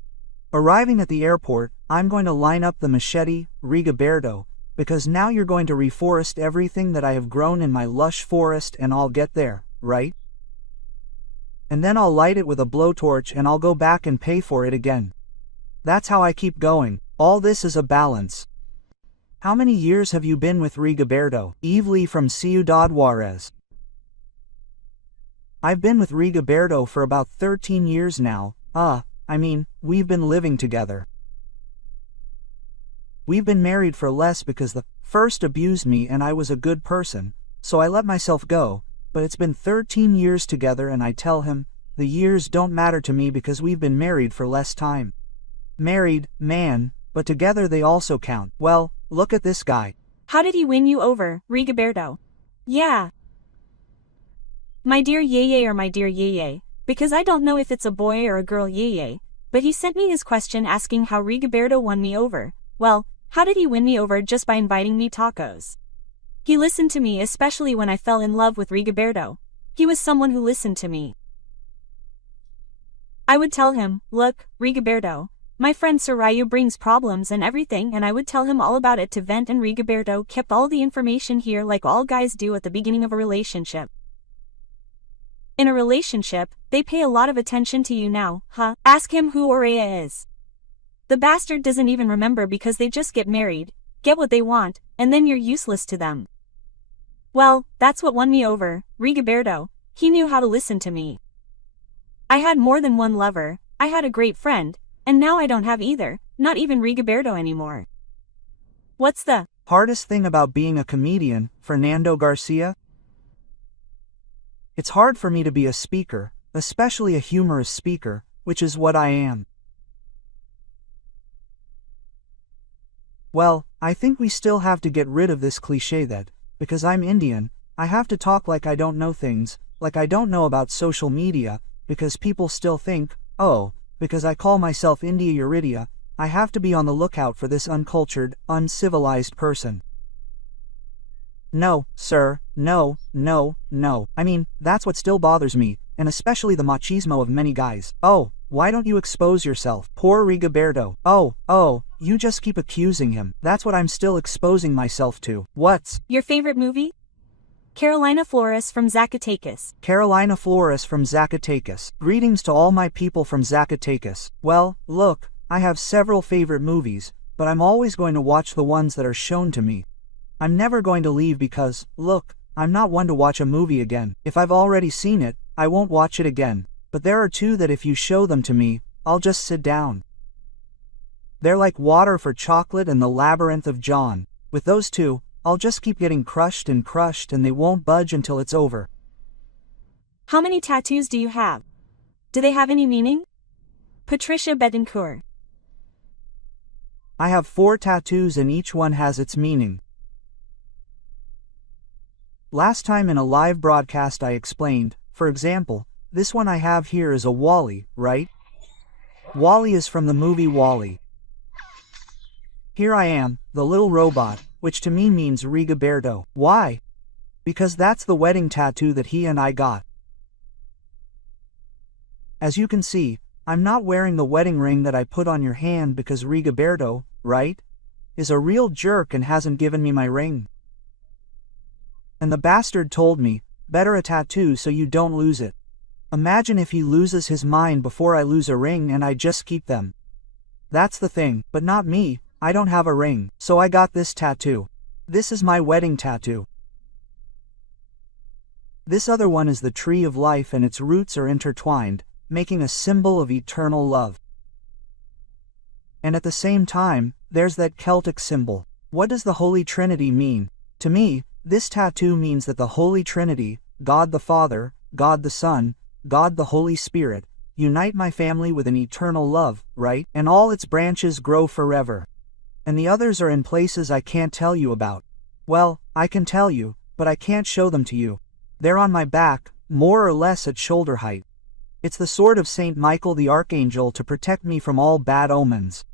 Arriving at the airport, I'm going to line up the machete, Rigoberto, because now you're going to reforest everything that I have grown in my lush forest, and I'll get there, right? And then I'll light it with a blowtorch and I'll go back and pay for it again. That's how I keep going. All this is a balance. How many years have you been with Rigoberto? Eve from Ciudad Juarez. I've been with Rigoberto for about 13 years now. We've been living together. We've been married for less because the first abused me and I was a good person, so I let myself go, but it's been 13 years together and I tell him, the years don't matter to me because we've been married for less time. Married, man, but together they also count. Well, look at this guy. How did he win you over, Rigoberto? Yeah. My dear Yeye or my dear Yeye, because I don't know if it's a boy or a girl Yeye, but he sent me his question asking how Rigoberto won me over. Well, how did he win me over? Just by inviting me tacos. He listened to me, especially when I fell in love with Rigoberto. He was someone who listened to me. I would tell him, look, Rigoberto, my friend Sarayu brings problems and everything, and I would tell him all about it to vent, and Rigoberto kept all the information here like all guys do at the beginning of a relationship. In a relationship, they pay a lot of attention to you now, huh? Ask him who Aurea is. The bastard doesn't even remember because they just get married, get what they want, and then you're useless to them. Well, that's what won me over, Rigoberto. He knew how to listen to me. I had more than one lover, I had a great friend, and now I don't have either, not even Rigoberto anymore. What's the hardest thing about being a comedian, Fernando Garcia? It's hard for me to be a speaker, especially a humorous speaker, which is what I am. Well, I think we still have to get rid of this cliché that, because I'm Indian, I have to talk like I don't know things, like I don't know about social media, because people still think, oh, because I call myself India Yuridia, I have to be on the lookout for this uncultured, uncivilized person. No, sir, no. That's what still bothers me, and especially the machismo of many guys. Oh, why don't you expose yourself? Poor Rigoberto. Oh, you just keep accusing him. That's what I'm still exposing myself to. What's Your favorite movie? Carolina Flores from Zacatecas. Carolina Flores from Zacatecas. Greetings to all my people from Zacatecas. Well, look, I have several favorite movies, but I'm always going to watch the ones that are shown to me. I'm never going to leave because, look, I'm not one to watch a movie again. If I've already seen it, I won't watch it again. But there are two that if you show them to me, I'll just sit down. They're like Water for Chocolate and The Labyrinth of John. With those two, I'll just keep getting crushed and they won't budge until it's over. How many tattoos do you have? Do they have any meaning? Patricia Betancourt. I have 4 tattoos and each one has its meaning. Last time in a live broadcast I explained, for example, this one I have here is a Wall-E, right? Wall-E is from the movie Wall-E. Here I am, the little robot, which to me means Rigoberto. Why? Because that's the wedding tattoo that he and I got. As you can see, I'm not wearing the wedding ring that I put on your hand because Rigoberto, right, is a real jerk and hasn't given me my ring. And the bastard told me, better a tattoo so you don't lose it. Imagine if he loses his mind before I lose a ring and I just keep them. That's the thing, but not me. I don't have a ring, so I got this tattoo. This is my wedding tattoo. This other one is the tree of life and its roots are intertwined, making a symbol of eternal love. And at the same time, there's that Celtic symbol. What does the Holy Trinity mean? To me, this tattoo means that the Holy Trinity, God the Father, God the Son, God the Holy Spirit, unite my family with an eternal love, right? And all its branches grow forever. And the others are in places I can't tell you about. Well, I can tell you, but I can't show them to you. They're on my back, more or less at shoulder height. It's the sword of Saint Michael the Archangel to protect me from all bad omens.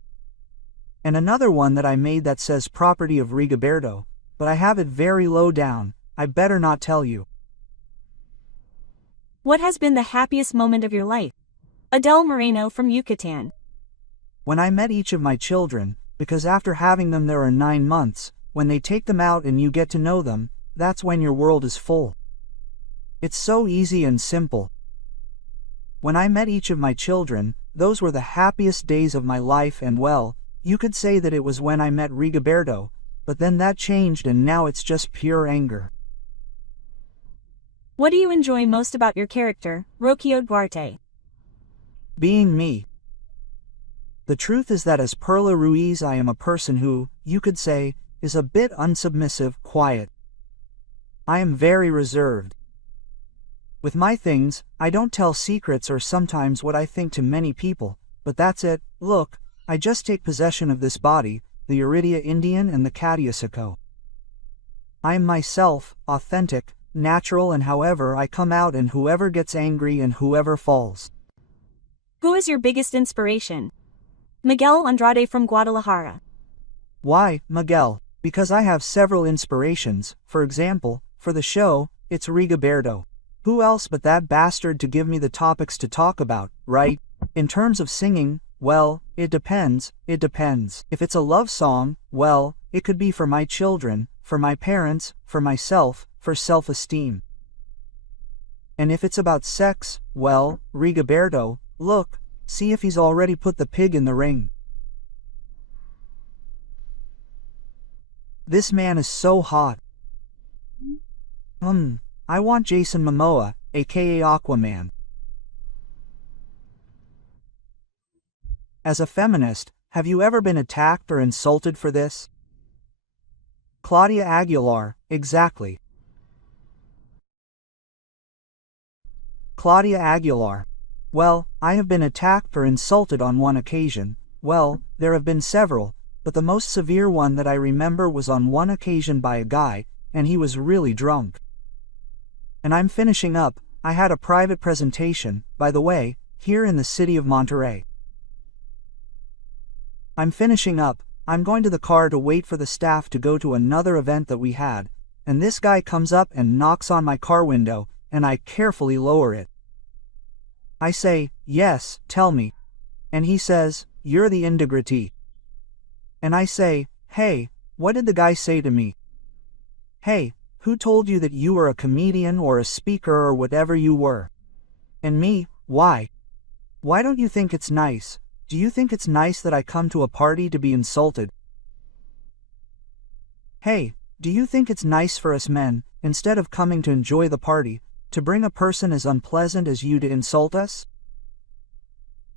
And another one that I made that says property of Rigoberto, but I have it very low down. I better not tell you. What has been the happiest moment of your life? Adele Moreno from Yucatan. When I met each of my children, because after having them there are 9 months, when they take them out and you get to know them, that's when your world is full. It's so easy and simple. When I met each of my children, those were the happiest days of my life and well, you could say that it was when I met Rigoberto, but then that changed and now it's just pure anger. What do you enjoy most about your character, Rocio Duarte? Being me. The truth is that as Perla Ruiz I am a person who, you could say, is a bit unsubmissive, quiet. I am very reserved. With my things, I don't tell secrets or sometimes what I think to many people, but that's it. Look, I just take possession of this body, the Yuridia Indian and the Katiasiko. I am myself, authentic, natural and however I come out and whoever gets angry and whoever falls. Who is your biggest inspiration? Miguel Andrade from Guadalajara. Why, Miguel? Because I have several inspirations. For example, for the show, it's Rigoberto. Who else but that bastard to give me the topics to talk about, right? In terms of singing, well, it depends. If it's a love song, well, it could be for my children, for my parents, for myself, for self-esteem. And if it's about sex, well, Rigoberto, look, see if he's already put the pig in the ring. This man is so hot. I want Jason Momoa, aka Aquaman. As a feminist, have you ever been attacked or insulted for this? Claudia Aguilar, exactly. Claudia Aguilar. Well, I have been attacked or insulted on one occasion. Well, there have been several, but the most severe one that I remember was on one occasion by a guy, and he was really drunk. And I'm finishing up. I had a private presentation, by the way, here in the city of Monterey. I'm finishing up. I'm going to the car to wait for the staff to go to another event that we had, and this guy comes up and knocks on my car window, and I carefully lower it. I say, yes, tell me. And he says, you're the integrity. And I say, hey, what did the guy say to me? Hey, who told you that you were a comedian or a speaker or whatever you were? And me, why? Why don't you think it's nice? Do you think it's nice that I come to a party to be insulted? Hey, do you think it's nice for us men, instead of coming to enjoy the party, to bring a person as unpleasant as you to insult us?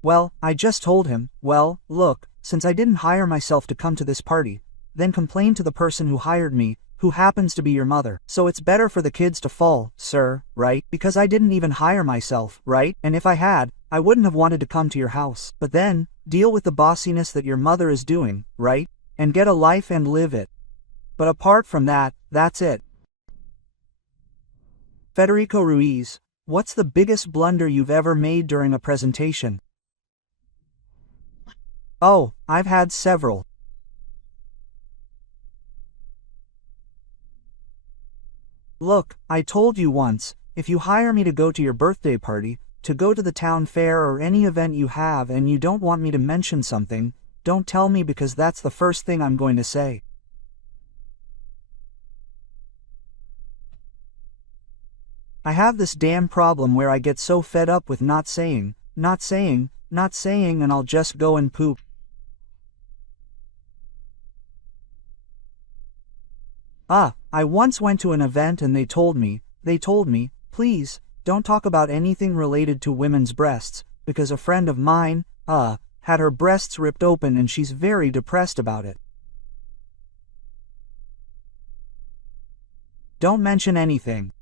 Well, I just told him, well, look, since I didn't hire myself to come to this party, then complain to the person who hired me, who happens to be your mother. So it's better for the kids to fall, sir, right? Because I didn't even hire myself, right? And if I had, I wouldn't have wanted to come to your house. But then, deal with the bossiness that your mother is doing, right? And get a life and live it. But apart from that, that's it. Federico Ruiz, what's the biggest blunder you've ever made during a presentation? Oh, I've had several. Look, I told you once, if you hire me to go to your birthday party, to go to the town fair or any event you have and you don't want me to mention something, don't tell me because that's the first thing I'm going to say. I have this damn problem where I get so fed up with not saying, and I'll just go and poop. I once went to an event and they told me, please, don't talk about anything related to women's breasts, because a friend of mine, had her breasts ripped open and she's very depressed about it. Don't mention anything.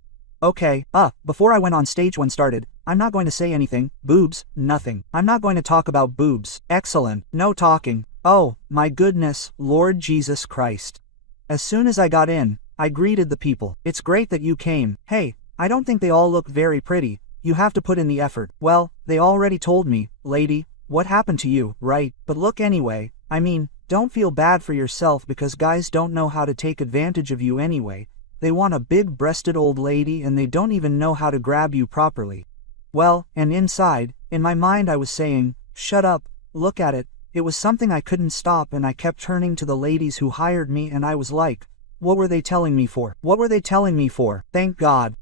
Okay, before I went on stage when started, I'm not going to say anything, boobs, nothing. I'm not going to talk about boobs, excellent, no talking. Oh, my goodness, Lord Jesus Christ. As soon as I got in, I greeted the people. It's great that you came. Hey, I don't think they all look very pretty, you have to put in the effort. Well, they already told me, lady, what happened to you, right? But look anyway, I mean, don't feel bad for yourself because guys don't know how to take advantage of you anyway. They want a big-breasted old lady and they don't even know how to grab you properly. Well, and inside, in my mind I was saying, shut up, look at it. It was something I couldn't stop and I kept turning to the ladies who hired me and I was like, what were they telling me for? What were they telling me for? Thank God.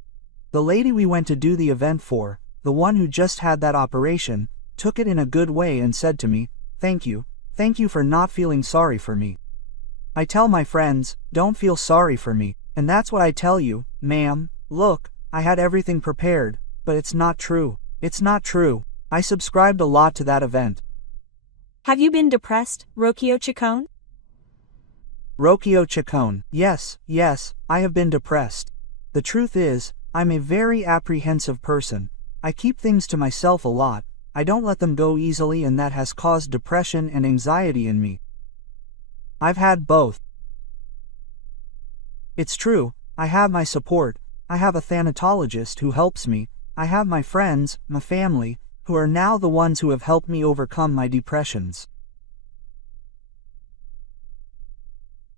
The lady we went to do the event for, the one who just had that operation, took it in a good way and said to me, thank you for not feeling sorry for me. I tell my friends, don't feel sorry for me, and that's what I tell you, ma'am, look, I had everything prepared, but it's not true. It's not true. I subscribed a lot to that event. Have you been depressed, Rocio Chacon? Rocio Chacon, yes, I have been depressed. The truth is, I'm a very apprehensive person. I keep things to myself a lot, I don't let them go easily and that has caused depression and anxiety in me. I've had both. It's true, I have my support, I have a thanatologist who helps me, I have my friends, my family, who are now the ones who have helped me overcome my depressions.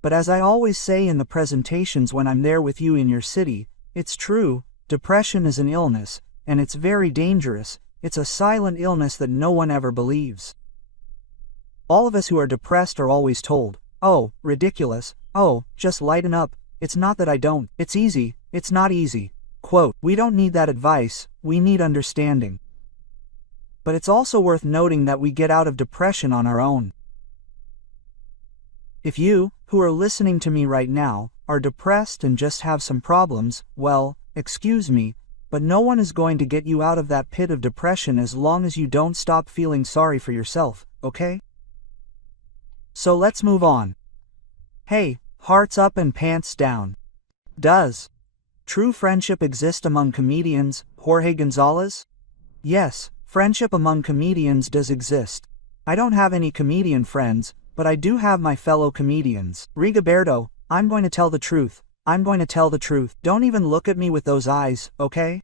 But as I always say in the presentations when I'm there with you in your city, it's true, depression is an illness, and it's very dangerous, it's a silent illness that no one ever believes. All of us who are depressed are always told, oh, ridiculous, oh, just lighten up, it's not that I don't, it's easy, it's not easy. Quote, we don't need that advice, we need understanding. But it's also worth noting that we get out of depression on our own. If you, who are listening to me right now, are depressed and just have some problems, well, excuse me, but no one is going to get you out of that pit of depression as long as you don't stop feeling sorry for yourself, okay? So let's move on. Hey, hearts up and pants down. Does true friendship exist among comedians, Jorge Gonzalez? Yes, friendship among comedians does exist. I don't have any comedian friends, but I do have my fellow comedians. Rigoberto, I'm going to tell the truth. I'm going to tell the truth. Don't even look at me with those eyes, okay?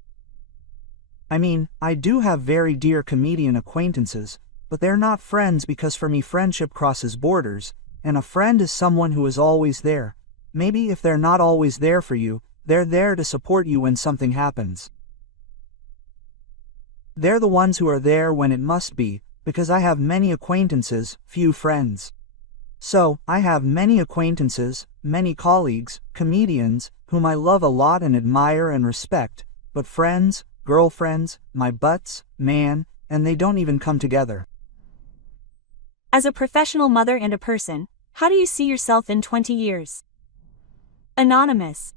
I mean, I do have very dear comedian acquaintances, but they're not friends because for me friendship crosses borders, and a friend is someone who is always there. Maybe if they're not always there for you, they're there to support you when something happens. They're the ones who are there when it must be, because I have many acquaintances, few friends. So, I have many acquaintances, many colleagues, comedians, whom I love a lot and admire and respect, but friends, girlfriends, my butts, man, and they don't even come together. As a professional mother and a person, how do you see yourself in 20 years? Anonymous.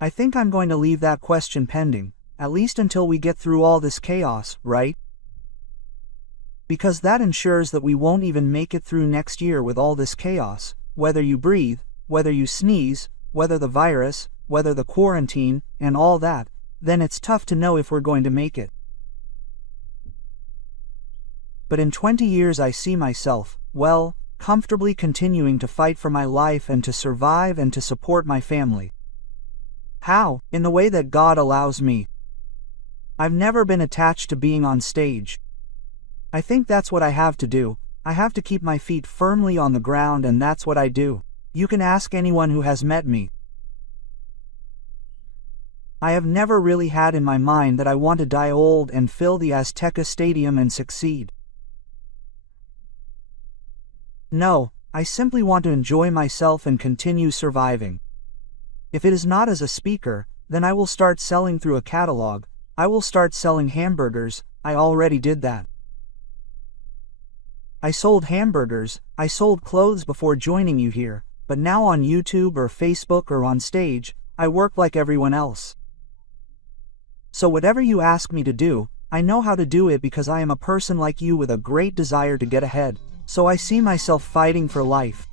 I think I'm going to leave that question pending, at least until we get through all this chaos, right? Because that ensures that we won't even make it through next year with all this chaos, whether you breathe, whether you sneeze, whether the virus, whether the quarantine, and all that, then it's tough to know if we're going to make it. But in 20 years I see myself, well, comfortably continuing to fight for my life and to survive and to support my family. How? In the way that God allows me. I've never been attached to being on stage. I think that's what I have to do. I have to keep my feet firmly on the ground, and that's what I do. You can ask anyone who has met me. I have never really had in my mind that I want to die old and fill the Azteca Stadium and succeed. No, I simply want to enjoy myself and continue surviving. If it is not as a speaker, then I will start selling through a catalog. I will start selling hamburgers. I already did that. I sold hamburgers, I sold clothes before joining you here, but now on YouTube or Facebook or on stage, I work like everyone else. So whatever you ask me to do, I know how to do it because I am a person like you with a great desire to get ahead, so I see myself fighting for life.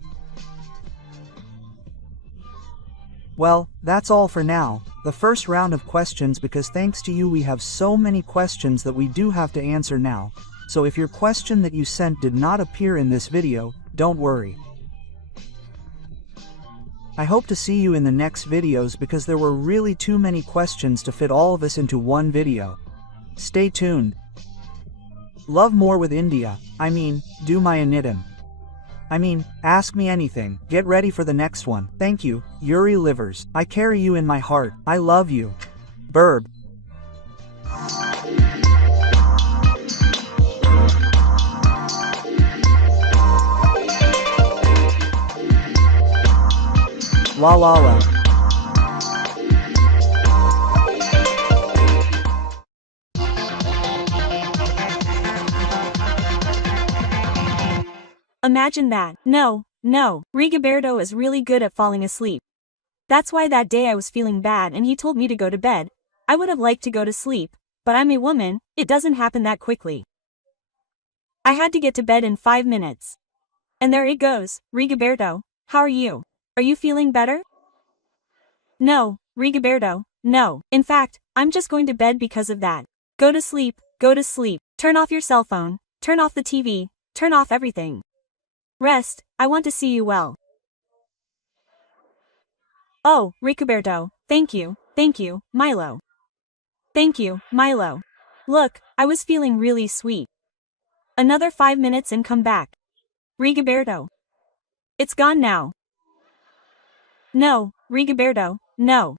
Well, that's all for now, the first round of questions, because thanks to you we have so many questions that we do have to answer now. So if your question that you sent did not appear in this video, don't worry. I hope to see you in the next videos because there were really too many questions to fit all of us into one video. Stay tuned. Love more with India. Do my anitim. Ask me anything. Get ready for the next one. Thank you, Yuri Livers. I carry you in my heart. I love you. Burb. La la la. Imagine that. No, Rigoberto is really good at falling asleep. That's why that day I was feeling bad and he told me to go to bed. I would have liked to go to sleep, but I'm a woman, it doesn't happen that quickly. I had to get to bed in 5 minutes. And there it goes. Rigoberto, how are you? Are you feeling better? No, Rigoberto, no. In fact, I'm just going to bed because of that. Go to sleep, go to sleep. Turn off your cell phone, turn off the TV, turn off everything. Rest, I want to see you well. Oh, Rigoberto, thank you, Milo. Thank you, Milo. Look, I was feeling really sweet. Another 5 minutes and come back. Rigoberto. It's gone now. No, Rigoberto, no.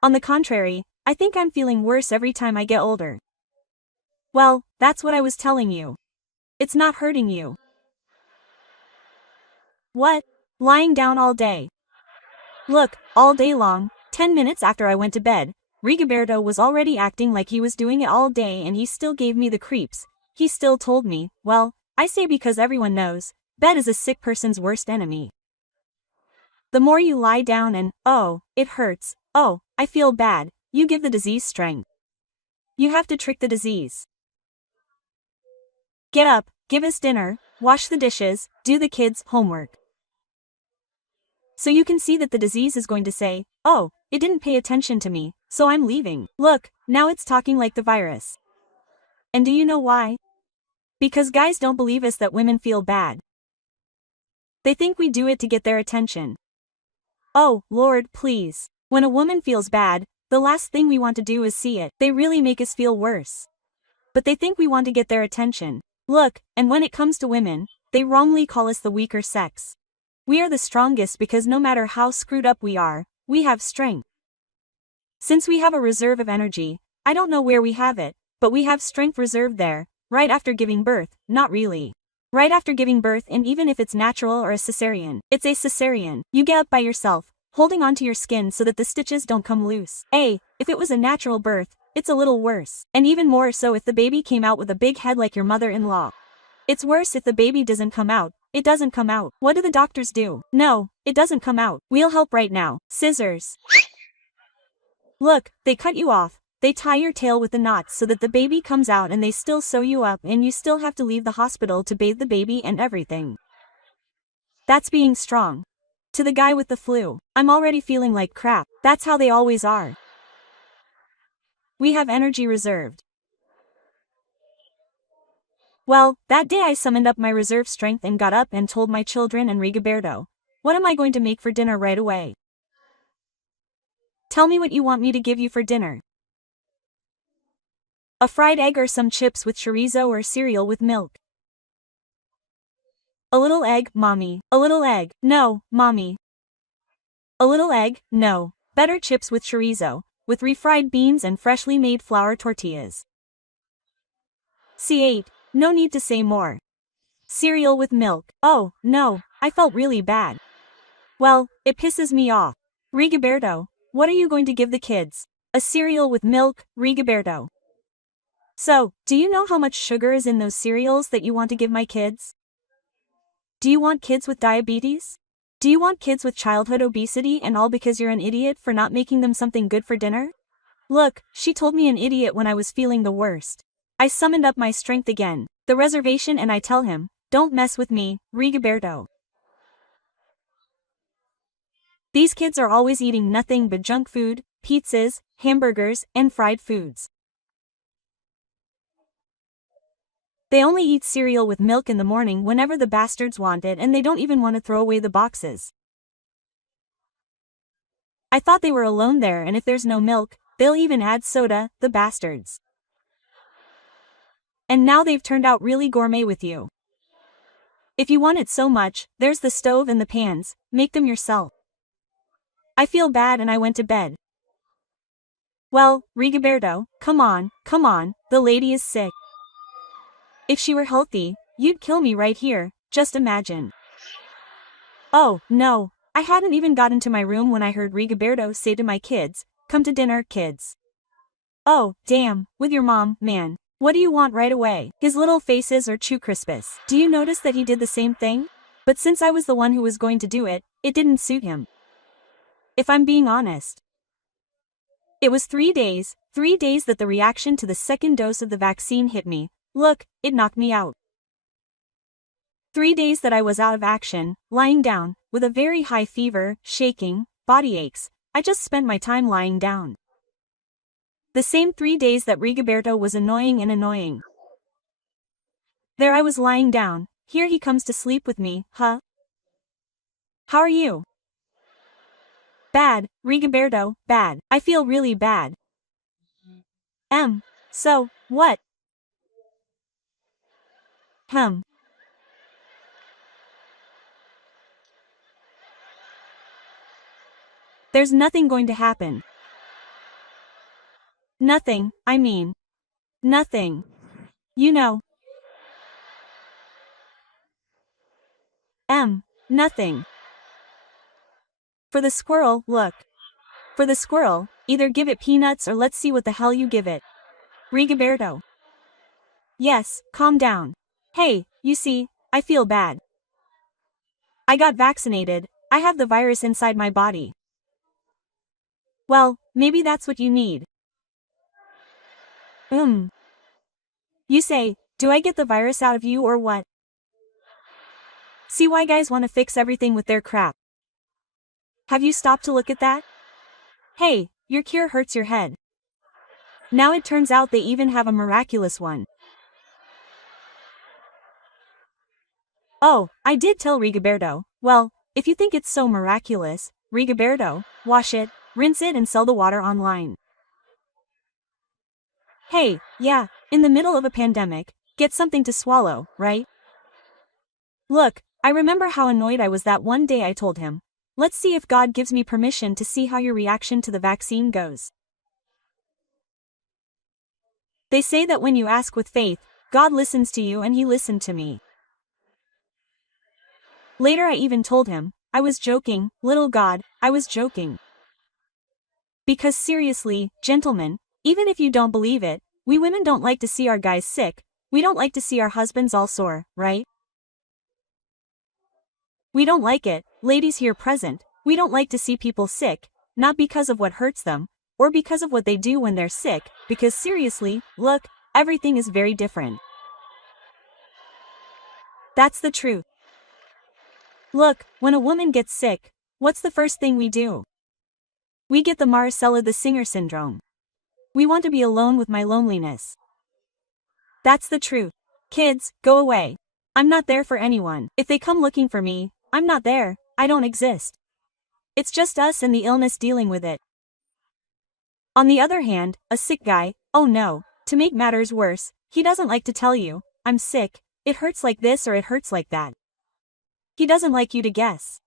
On the contrary, I think I'm feeling worse every time I get older. Well, that's what I was telling you. It's not hurting you. What? Lying down all day. Look, all day long, 10 minutes after I went to bed, Rigoberto was already acting like he was doing it all day and he still gave me the creeps. He still told me, well, I say because everyone knows, bed is a sick person's worst enemy. The more you lie down and, oh, it hurts, oh, I feel bad, you give the disease strength. You have to trick the disease. Get up, give us dinner, wash the dishes, do the kids' homework. So you can see that the disease is going to say, oh, it didn't pay attention to me, so I'm leaving. Look, now it's talking like the virus. And do you know why? Because guys don't believe us that women feel bad. They think we do it to get their attention. Oh, Lord, please. When a woman feels bad, the last thing we want to do is see it. They really make us feel worse. But they think we want to get their attention. Look, and when it comes to women, they wrongly call us the weaker sex. We are the strongest because no matter how screwed up we are, we have strength. Since we have a reserve of energy, I don't know where we have it, but we have strength reserved there, right after giving birth, not really. Right after giving birth, and even if it's natural or a cesarean, it's a cesarean. You get up by yourself, holding onto your skin so that the stitches don't come loose. If it was a natural birth, it's a little worse. And even more so if the baby came out with a big head like your mother-in-law. It's worse if the baby doesn't come out. It doesn't come out. What do the doctors do? No, it doesn't come out. We'll help right now. Scissors. Look, they cut you off. They tie your tail with the knots so that the baby comes out, and they still sew you up, and you still have to leave the hospital to bathe the baby and everything. That's being strong. To the guy with the flu, I'm already feeling like crap. That's how they always are. We have energy reserved. Well, that day I summoned up my reserve strength and got up and told my children and Rigoberto, what am I going to make for dinner right away? Tell me what you want me to give you for dinner. A fried egg or some chips with chorizo or cereal with milk. A little egg, mommy. A little egg. No, mommy. A little egg, no. Better chips with chorizo, with refried beans and freshly made flour tortillas. C8. No need to say more. Cereal with milk. Oh, no, I felt really bad. Well, it pisses me off. Rigoberto, what are you going to give the kids? A cereal with milk, Rigoberto. So, do you know how much sugar is in those cereals that you want to give my kids? Do you want kids with diabetes? Do you want kids with childhood obesity and all because you're an idiot for not making them something good for dinner? Look, she told me an idiot when I was feeling the worst. I summoned up my strength again, the reservation, and I tell him, don't mess with me, Rigoberto. These kids are always eating nothing but junk food, pizzas, hamburgers, and fried foods. They only eat cereal with milk in the morning whenever the bastards want it, and they don't even want to throw away the boxes. I thought they were alone there, and if there's no milk, they'll even add soda, the bastards. And now they've turned out really gourmet with you. If you want it so much, there's the stove and the pans, make them yourself. I feel bad and I went to bed. Well, Rigoberto, come on, the lady is sick. If she were healthy, you'd kill me right here, just imagine. Oh, no, I hadn't even gotten to my room when I heard Rigoberto say to my kids, come to dinner, kids. Oh, damn, with your mom, man. What do you want right away? His little faces are too crispus. Do you notice that he did the same thing? But since I was the one who was going to do it, it didn't suit him. If I'm being honest. It was 3 days that the reaction to the second dose of the vaccine hit me. Look, it knocked me out. 3 days that I was out of action, lying down, with a very high fever, shaking, body aches. I just spent my time lying down. The same 3 days that Rigoberto was annoying. There I was lying down, here he comes to sleep with me, huh? How are you? Bad, Rigoberto, bad. I feel really bad. So, what? There's nothing going to happen. Nothing, I mean. Nothing. You know. Nothing. For the squirrel, look. For the squirrel, either give it peanuts or let's see what the hell you give it. Rigoberto. Yes, calm down. Hey, you see, I feel bad. I got vaccinated, I have the virus inside my body. Well, maybe that's what you need. You say, do I get the virus out of you or what? See why guys want to fix everything with their crap. Have you stopped to look at that? Hey, your cure hurts your head. Now it turns out they even have a miraculous one. Oh, I did tell Rigoberto. Well, if you think it's so miraculous, Rigoberto, wash it, rinse it and sell the water online. Hey, yeah, in the middle of a pandemic, get something to swallow, right? Look, I remember how annoyed I was that one day I told him, let's see if God gives me permission to see how your reaction to the vaccine goes. They say that when you ask with faith, God listens to you, and he listened to me. Later I even told him, I was joking, little God, I was joking. Because seriously, gentlemen, even if you don't believe it, we women don't like to see our guys sick, we don't like to see our husbands all sore, right? We don't like it, ladies here present, we don't like to see people sick, not because of what hurts them, or because of what they do when they're sick, because seriously, look, everything is very different. That's the truth. Look, when a woman gets sick, what's the first thing we do? We get the Marcella the Singer syndrome. We want to be alone with my loneliness. That's the truth. Kids, go away. I'm not there for anyone. If they come looking for me, I'm not there, I don't exist. It's just us and the illness dealing with it. On the other hand, a sick guy, oh no, to make matters worse, he doesn't like to tell you, I'm sick, it hurts like this or it hurts like that. He doesn't like you to guess.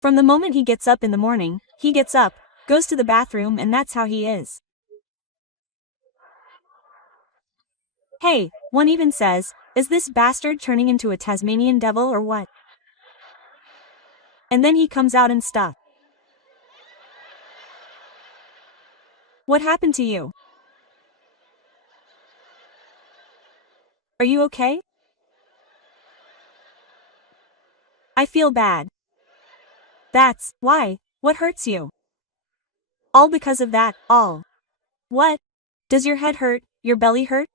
From the moment he gets up in the morning, he gets up, goes to the bathroom, and that's how he is. Hey, one even says, is this bastard turning into a Tasmanian devil or what? And then he comes out and stuff. What happened to you? Are you okay? I feel bad. That's why. What hurts you? All because of that, all. What? Does your head hurt? Your belly hurt?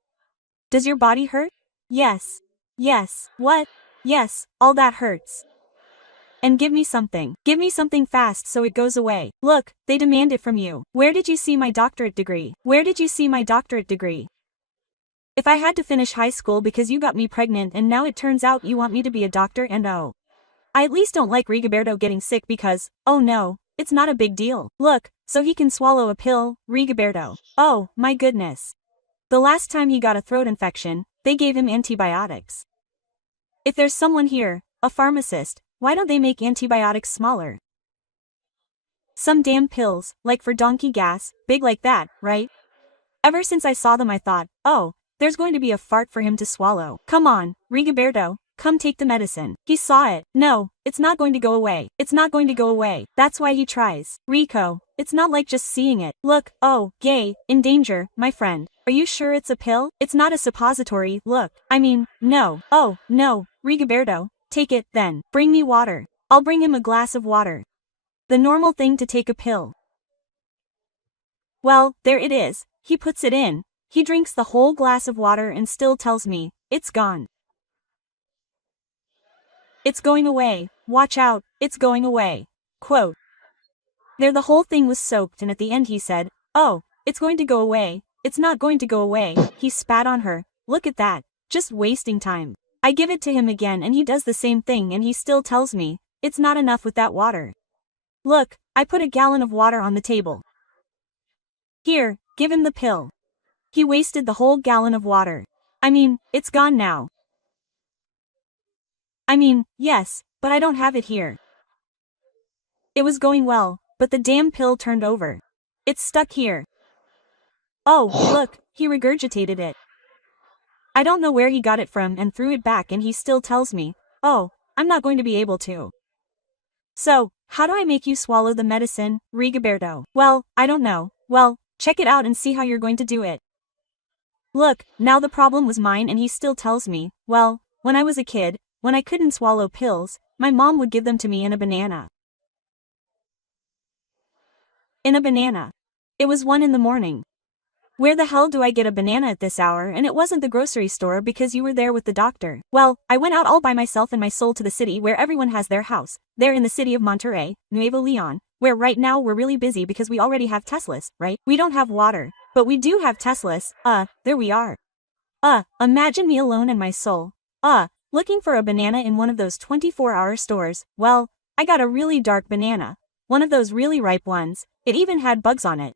Does your body hurt? Yes. Yes. What? Yes, all that hurts. And give me something. Give me something fast so it goes away. Look, they demand it from you. Where did you see my doctorate degree? Where did you see my doctorate degree? If I had to finish high school because you got me pregnant and now it turns out you want me to be a doctor and oh. I at least don't like Rigoberto getting sick because, oh no, it's not a big deal. Look, so he can swallow a pill, Rigoberto. Oh, my goodness. The last time he got a throat infection, they gave him antibiotics. If there's someone here, a pharmacist, why don't they make antibiotics smaller? Some damn pills, like for donkey gas, big like that, right? Ever since I saw them I thought, oh, there's going to be a fart for him to swallow. Come on, Rigoberto, come take the medicine. He saw it. No, it's not going to go away. It's not going to go away. That's why he tries. Rico, it's not like just seeing it. Look, oh, gay, in danger, my friend. Are you sure it's a pill? It's not a suppository, look. I mean, no. Oh, no, Rigoberto, take it, then. Bring me water. I'll bring him a glass of water. The normal thing to take a pill. Well, there it is. He puts it in. He drinks the whole glass of water and still tells me, it's gone. It's going away, watch out, it's going away. Quote. There the whole thing was soaked and at the end he said, oh, it's going to go away, it's not going to go away. He spat on her, look at that, just wasting time. I give it to him again and he does the same thing and he still tells me, it's not enough with that water. Look, I put a gallon of water on the table. Here, give him the pill. He wasted the whole gallon of water. I mean, it's gone now. I mean, yes, but I don't have it here. It was going well, but the damn pill turned over. It's stuck here. Oh, look, he regurgitated it. I don't know where he got it from and threw it back and he still tells me, oh, I'm not going to be able to. So, how do I make you swallow the medicine, Rigoberto? Well, I don't know. Well, check it out and see how you're going to do it. Look, now the problem was mine and he still tells me, well, when I was a kid, when I couldn't swallow pills, my mom would give them to me in a banana. In a banana. It was 1 in the morning. Where the hell do I get a banana at this hour? And it wasn't the grocery store because you were there with the doctor. Well, I went out all by myself and my soul to the city where everyone has their house, there in the city of Monterrey, Nuevo Leon, where right now we're really busy because we already have Teslas, right? We don't have water, but we do have Teslas. There we are. Imagine me alone and my soul. Looking for a banana in one of those 24-hour stores. Well, I got a really dark banana. One of those really ripe ones. It even had bugs on it.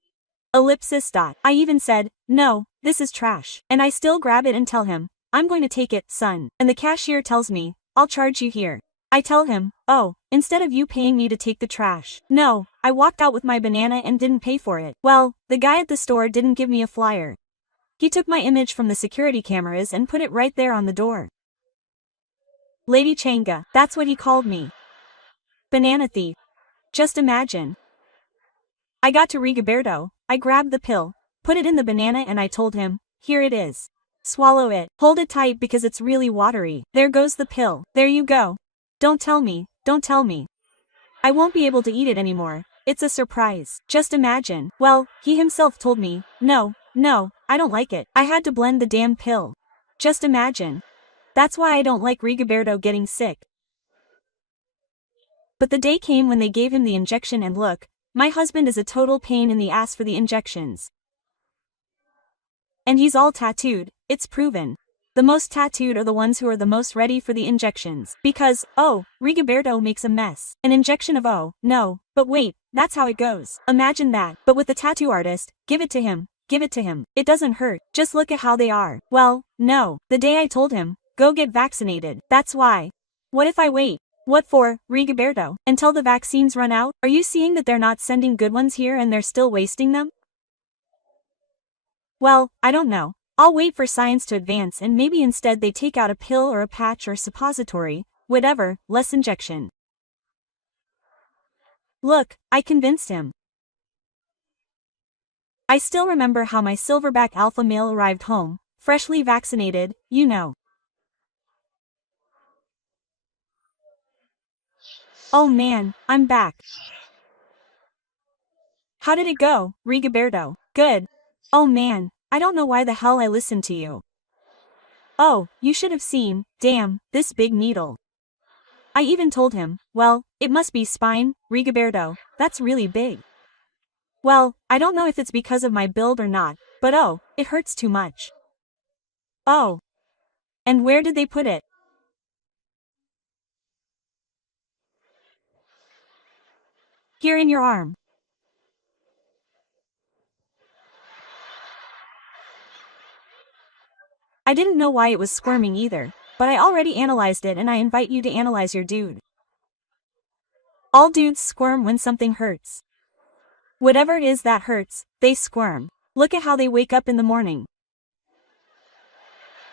Ellipsis. I even said, no, this is trash. And I still grab it and tell him, I'm going to take it, son. And the cashier tells me, I'll charge you here. I tell him, oh, instead of you paying me to take the trash. No, I walked out with my banana and didn't pay for it. Well, the guy at the store didn't give me a flyer. He took my image from the security cameras and put it right there on the door. Lady Changa, that's what he called me. Banana thief. Just imagine. I got to Rigoberto, I grabbed the pill, put it in the banana and I told him, here it is. Swallow it. Hold it tight because it's really watery. There goes the pill. There you go. Don't tell me, don't tell me. I won't be able to eat it anymore. It's a surprise. Just imagine. Well, he himself told me, no, I don't like it. I had to blend the damn pill. Just imagine. That's why I don't like Rigoberto getting sick. But the day came when they gave him the injection and look, my husband is a total pain in the ass for the injections. And he's all tattooed, it's proven. The most tattooed are the ones who are the most ready for the injections. Because, oh, Rigoberto makes a mess. An injection of oh, no, but wait, that's how it goes. Imagine that, but with the tattoo artist, give it to him, give it to him. It doesn't hurt, just look at how they are. Well, no, the day I told him, go get vaccinated, that's why. What if I wait? What for, Rigoberto? Until the vaccines run out? Are you seeing that they're not sending good ones here and they're still wasting them? Well, I don't know. I'll wait for science to advance and maybe instead they take out a pill or a patch or suppository, whatever, less injection. Look, I convinced him. I still remember how my silverback alpha male arrived home, freshly vaccinated, you know. Oh man, I'm back. How did it go, Rigoberto? Good. Oh man, I don't know why the hell I listened to you. Oh, you should have seen, damn, this big needle. I even told him, well, it must be spine, Rigoberto, that's really big. Well, I don't know if it's because of my build or not, but oh, it hurts too much. Oh. And where did they put it? Here in your arm. I didn't know why it was squirming either, but I already analyzed it and I invite you to analyze your dude. All dudes squirm when something hurts. Whatever it is that hurts, they squirm. Look at how they wake up in the morning.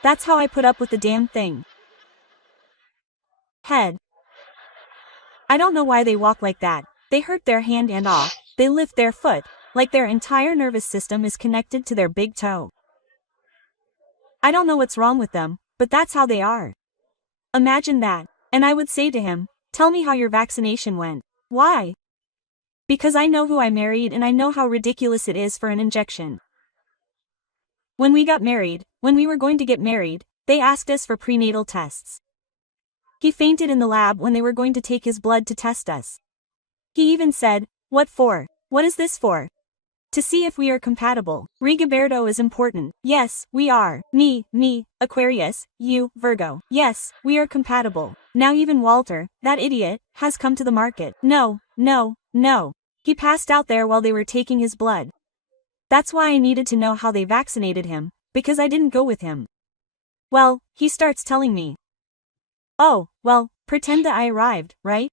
That's how I put up with the damn thing. Head. I don't know why they walk like that. They hurt their hand and off. They lift their foot, like their entire nervous system is connected to their big toe. I don't know what's wrong with them, but that's how they are. Imagine that. And I would say to him, tell me how your vaccination went. Why? Because I know who I married and I know how ridiculous it is for an injection. When we got married, when we were going to get married, they asked us for prenatal tests. He fainted in the lab when they were going to take his blood to test us. He even said, what for? What is this for? To see if we are compatible. Rigoberto is important. Yes, we are. Me, Aquarius, you, Virgo. Yes, we are compatible. Now even Walter, that idiot, has come to the market. No. He passed out there while they were taking his blood. That's why I needed to know how they vaccinated him, because I didn't go with him. Well, he starts telling me. Oh, well, pretend that I arrived, right?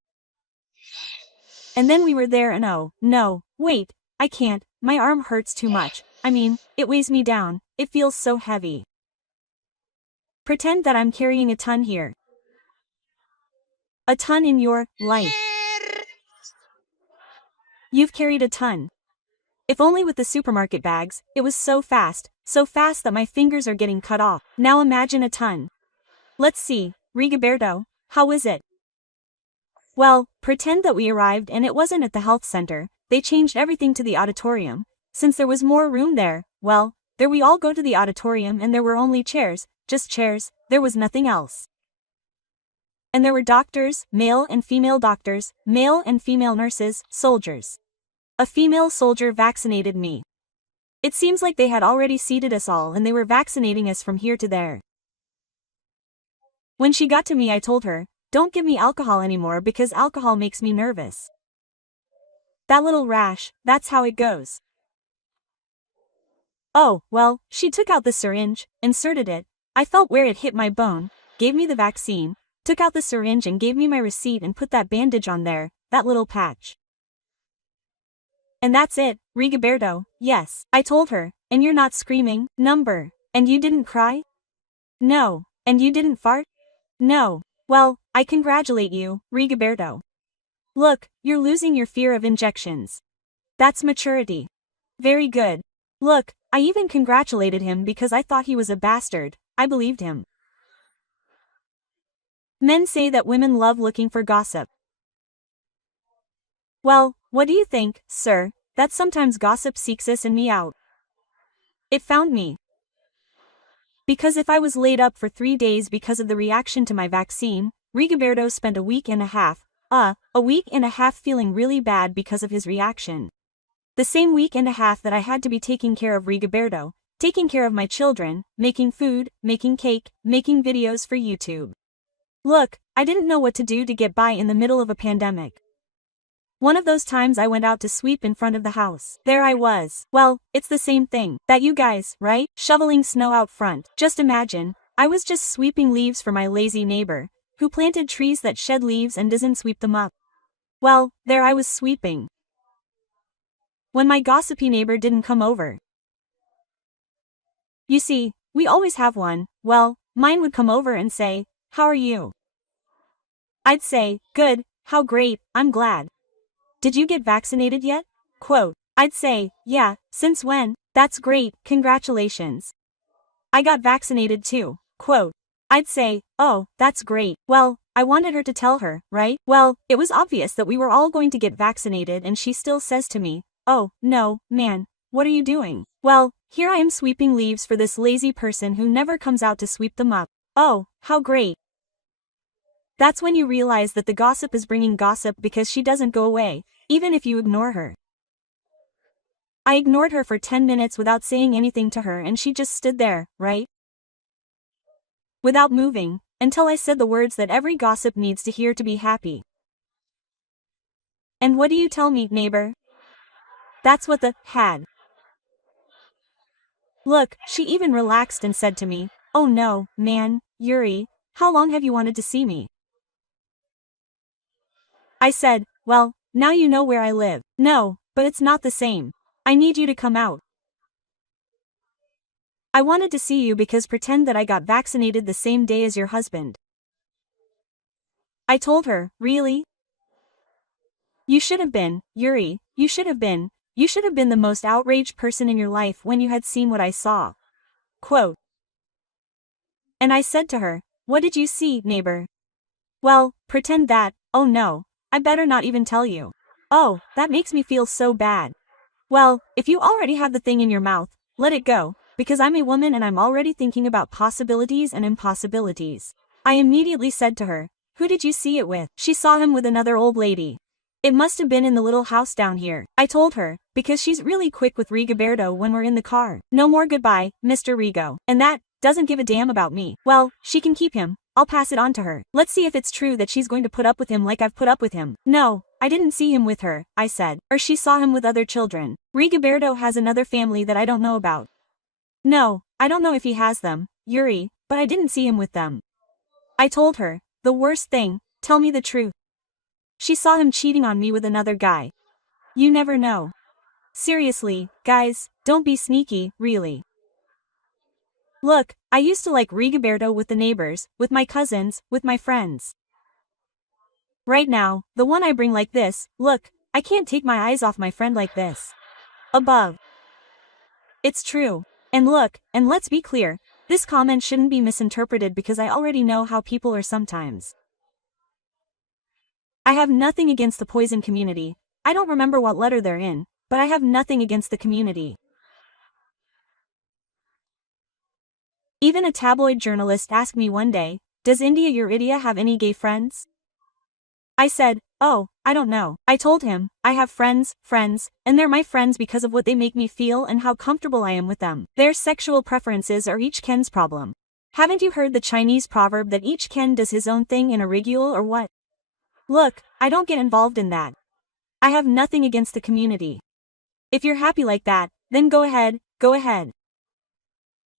And then we were there and oh, no, wait, I can't, my arm hurts too much, I mean, it weighs me down, it feels so heavy. Pretend that I'm carrying a ton here. A ton in your life. You've carried a ton. If only with the supermarket bags, it was so fast that my fingers are getting cut off. Now imagine a ton. Let's see, Rigoberto, how is it? Well, pretend that we arrived and it wasn't at the health center, they changed everything to the auditorium. Since there was more room there, well, there we all go to the auditorium and there were only chairs, just chairs, there was nothing else. And there were doctors, male and female doctors, male and female nurses, soldiers. A female soldier vaccinated me. It seems like they had already seated us all and they were vaccinating us from here to there. When she got to me I told her, don't give me alcohol anymore because alcohol makes me nervous. That little rash, that's how it goes. Oh, well, she took out the syringe, inserted it, I felt where it hit my bone, gave me the vaccine, took out the syringe and gave me my receipt and put that bandage on there, that little patch. And that's it, Rigoberto, yes, I told her, and you're not screaming, number, and you didn't cry? No, and you didn't fart? No. Well, I congratulate you, Rigoberto. Look, you're losing your fear of injections. That's maturity. Very good. Look, I even congratulated him because I thought he was a bastard, I believed him. Men say that women love looking for gossip. Well, what do you think, sir, that sometimes gossip seeks us and me out? It found me. Because if I was laid up for 3 days because of the reaction to my vaccine, Rigoberto spent a week and a half feeling really bad because of his reaction. The same week and a half that I had to be taking care of Rigoberto, taking care of my children, making food, making cake, making videos for YouTube. Look, I didn't know what to do to get by in the middle of a pandemic. One of those times I went out to sweep in front of the house. There I was. Well, it's the same thing that you guys, right? Shoveling snow out front. Just imagine, I was just sweeping leaves for my lazy neighbor, who planted trees that shed leaves and doesn't sweep them up. Well, there I was sweeping, when my gossipy neighbor didn't come over. You see, we always have one. Well, mine would come over and say, "How are you?" I'd say, "Good, how great, I'm glad. Did you get vaccinated yet?" Quote, I'd say, "Yeah, since when? That's great, congratulations. I got vaccinated too." Quote, I'd say, "Oh, that's great." Well, I wanted her to tell her, right? Well, it was obvious that we were all going to get vaccinated and she still says to me, "Oh, no, man, what are you doing?" Well, here I am sweeping leaves for this lazy person who never comes out to sweep them up. Oh, how great. That's when you realize that the gossip is bringing gossip because she doesn't go away, even if you ignore her. I ignored her for 10 minutes without saying anything to her and she just stood there, right? Without moving, until I said the words that every gossip needs to hear to be happy. And what do you tell me, neighbor? That's what the had. Look, she even relaxed and said to me, "Oh no, man, Yuri, how long have you wanted to see me?" I said, "Well, now you know where I live." "No, but it's not the same. I need you to come out. I wanted to see you because pretend that I got vaccinated the same day as your husband." I told her, "Really? You should have been, Yuri, you should have been the most outraged person in your life when you had seen what I saw." Quote. And I said to her, "What did you see, neighbor?" "Well, pretend that, oh no, I better not even tell you." "Oh, that makes me feel so bad." "Well, if you already have the thing in your mouth, let it go, because I'm a woman and I'm already thinking about possibilities and impossibilities." I immediately said to her, "Who did you see it with?" She saw him with another old lady. "It must have been in the little house down here," I told her, because she's really quick with Rigoberto when we're in the car. "No more goodbye, Mr. Rigo. And that doesn't give a damn about me. Well, she can keep him. I'll pass it on to her. Let's see if it's true that she's going to put up with him like I've put up with him." "No, I didn't see him with her," I said. "Or she saw him with other children. Rigoberto has another family that I don't know about." "No, I don't know if he has them, Yuri, but I didn't see him with them." I told her, "The worst thing, tell me the truth." She saw him cheating on me with another guy. You never know. Seriously, guys, don't be sneaky, really. Look, I used to like Rigoberto with the neighbors, with my cousins, with my friends. Right now, the one I bring like this, look, I can't take my eyes off my friend like this. Above. It's true. And look, and let's be clear, this comment shouldn't be misinterpreted because I already know how people are sometimes. I have nothing against the poison community. I don't remember what letter they're in, but I have nothing against the community. Even a tabloid journalist asked me one day, "Does India Yuridia have any gay friends?" I said, "Oh, I don't know." I told him, "I have friends, and they're my friends because of what they make me feel and how comfortable I am with them. Their sexual preferences are each Ken's problem. Haven't you heard the Chinese proverb that each Ken does his own thing in a rigule or what? Look, I don't get involved in that. I have nothing against the community. If you're happy like that, then go ahead, go ahead.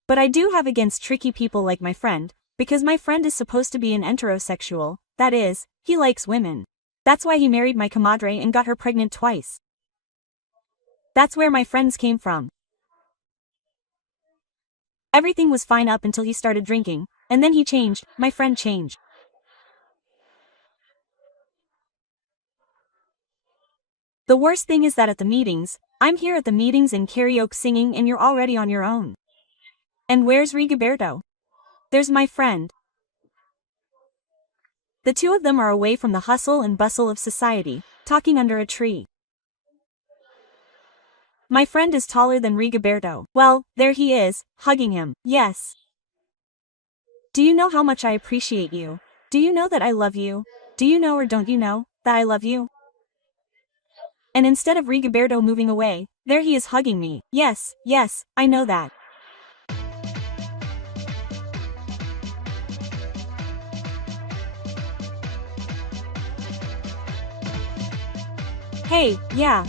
But I do have against tricky people like my friend, Because my friend is supposed to be an heterosexual, that is, he likes women. That's why he married my comadre and got her pregnant twice. That's where my friends came from. Everything was fine up until he started drinking, and then he changed, my friend changed. The worst thing is that at the meetings, I'm here at the meetings and karaoke singing and you're already on your own. And where's Rigoberto? There's my friend. The two of them are away from the hustle and bustle of society, talking under a tree. My friend is taller than Rigoberto. Well, there he is, hugging him. Yes. Do you know how much I appreciate you? Do you know that I love you? Do you know or don't you know that I love you? And instead of Rigoberto moving away, there he is hugging me. Yes, yes, I know that. Hey, yeah,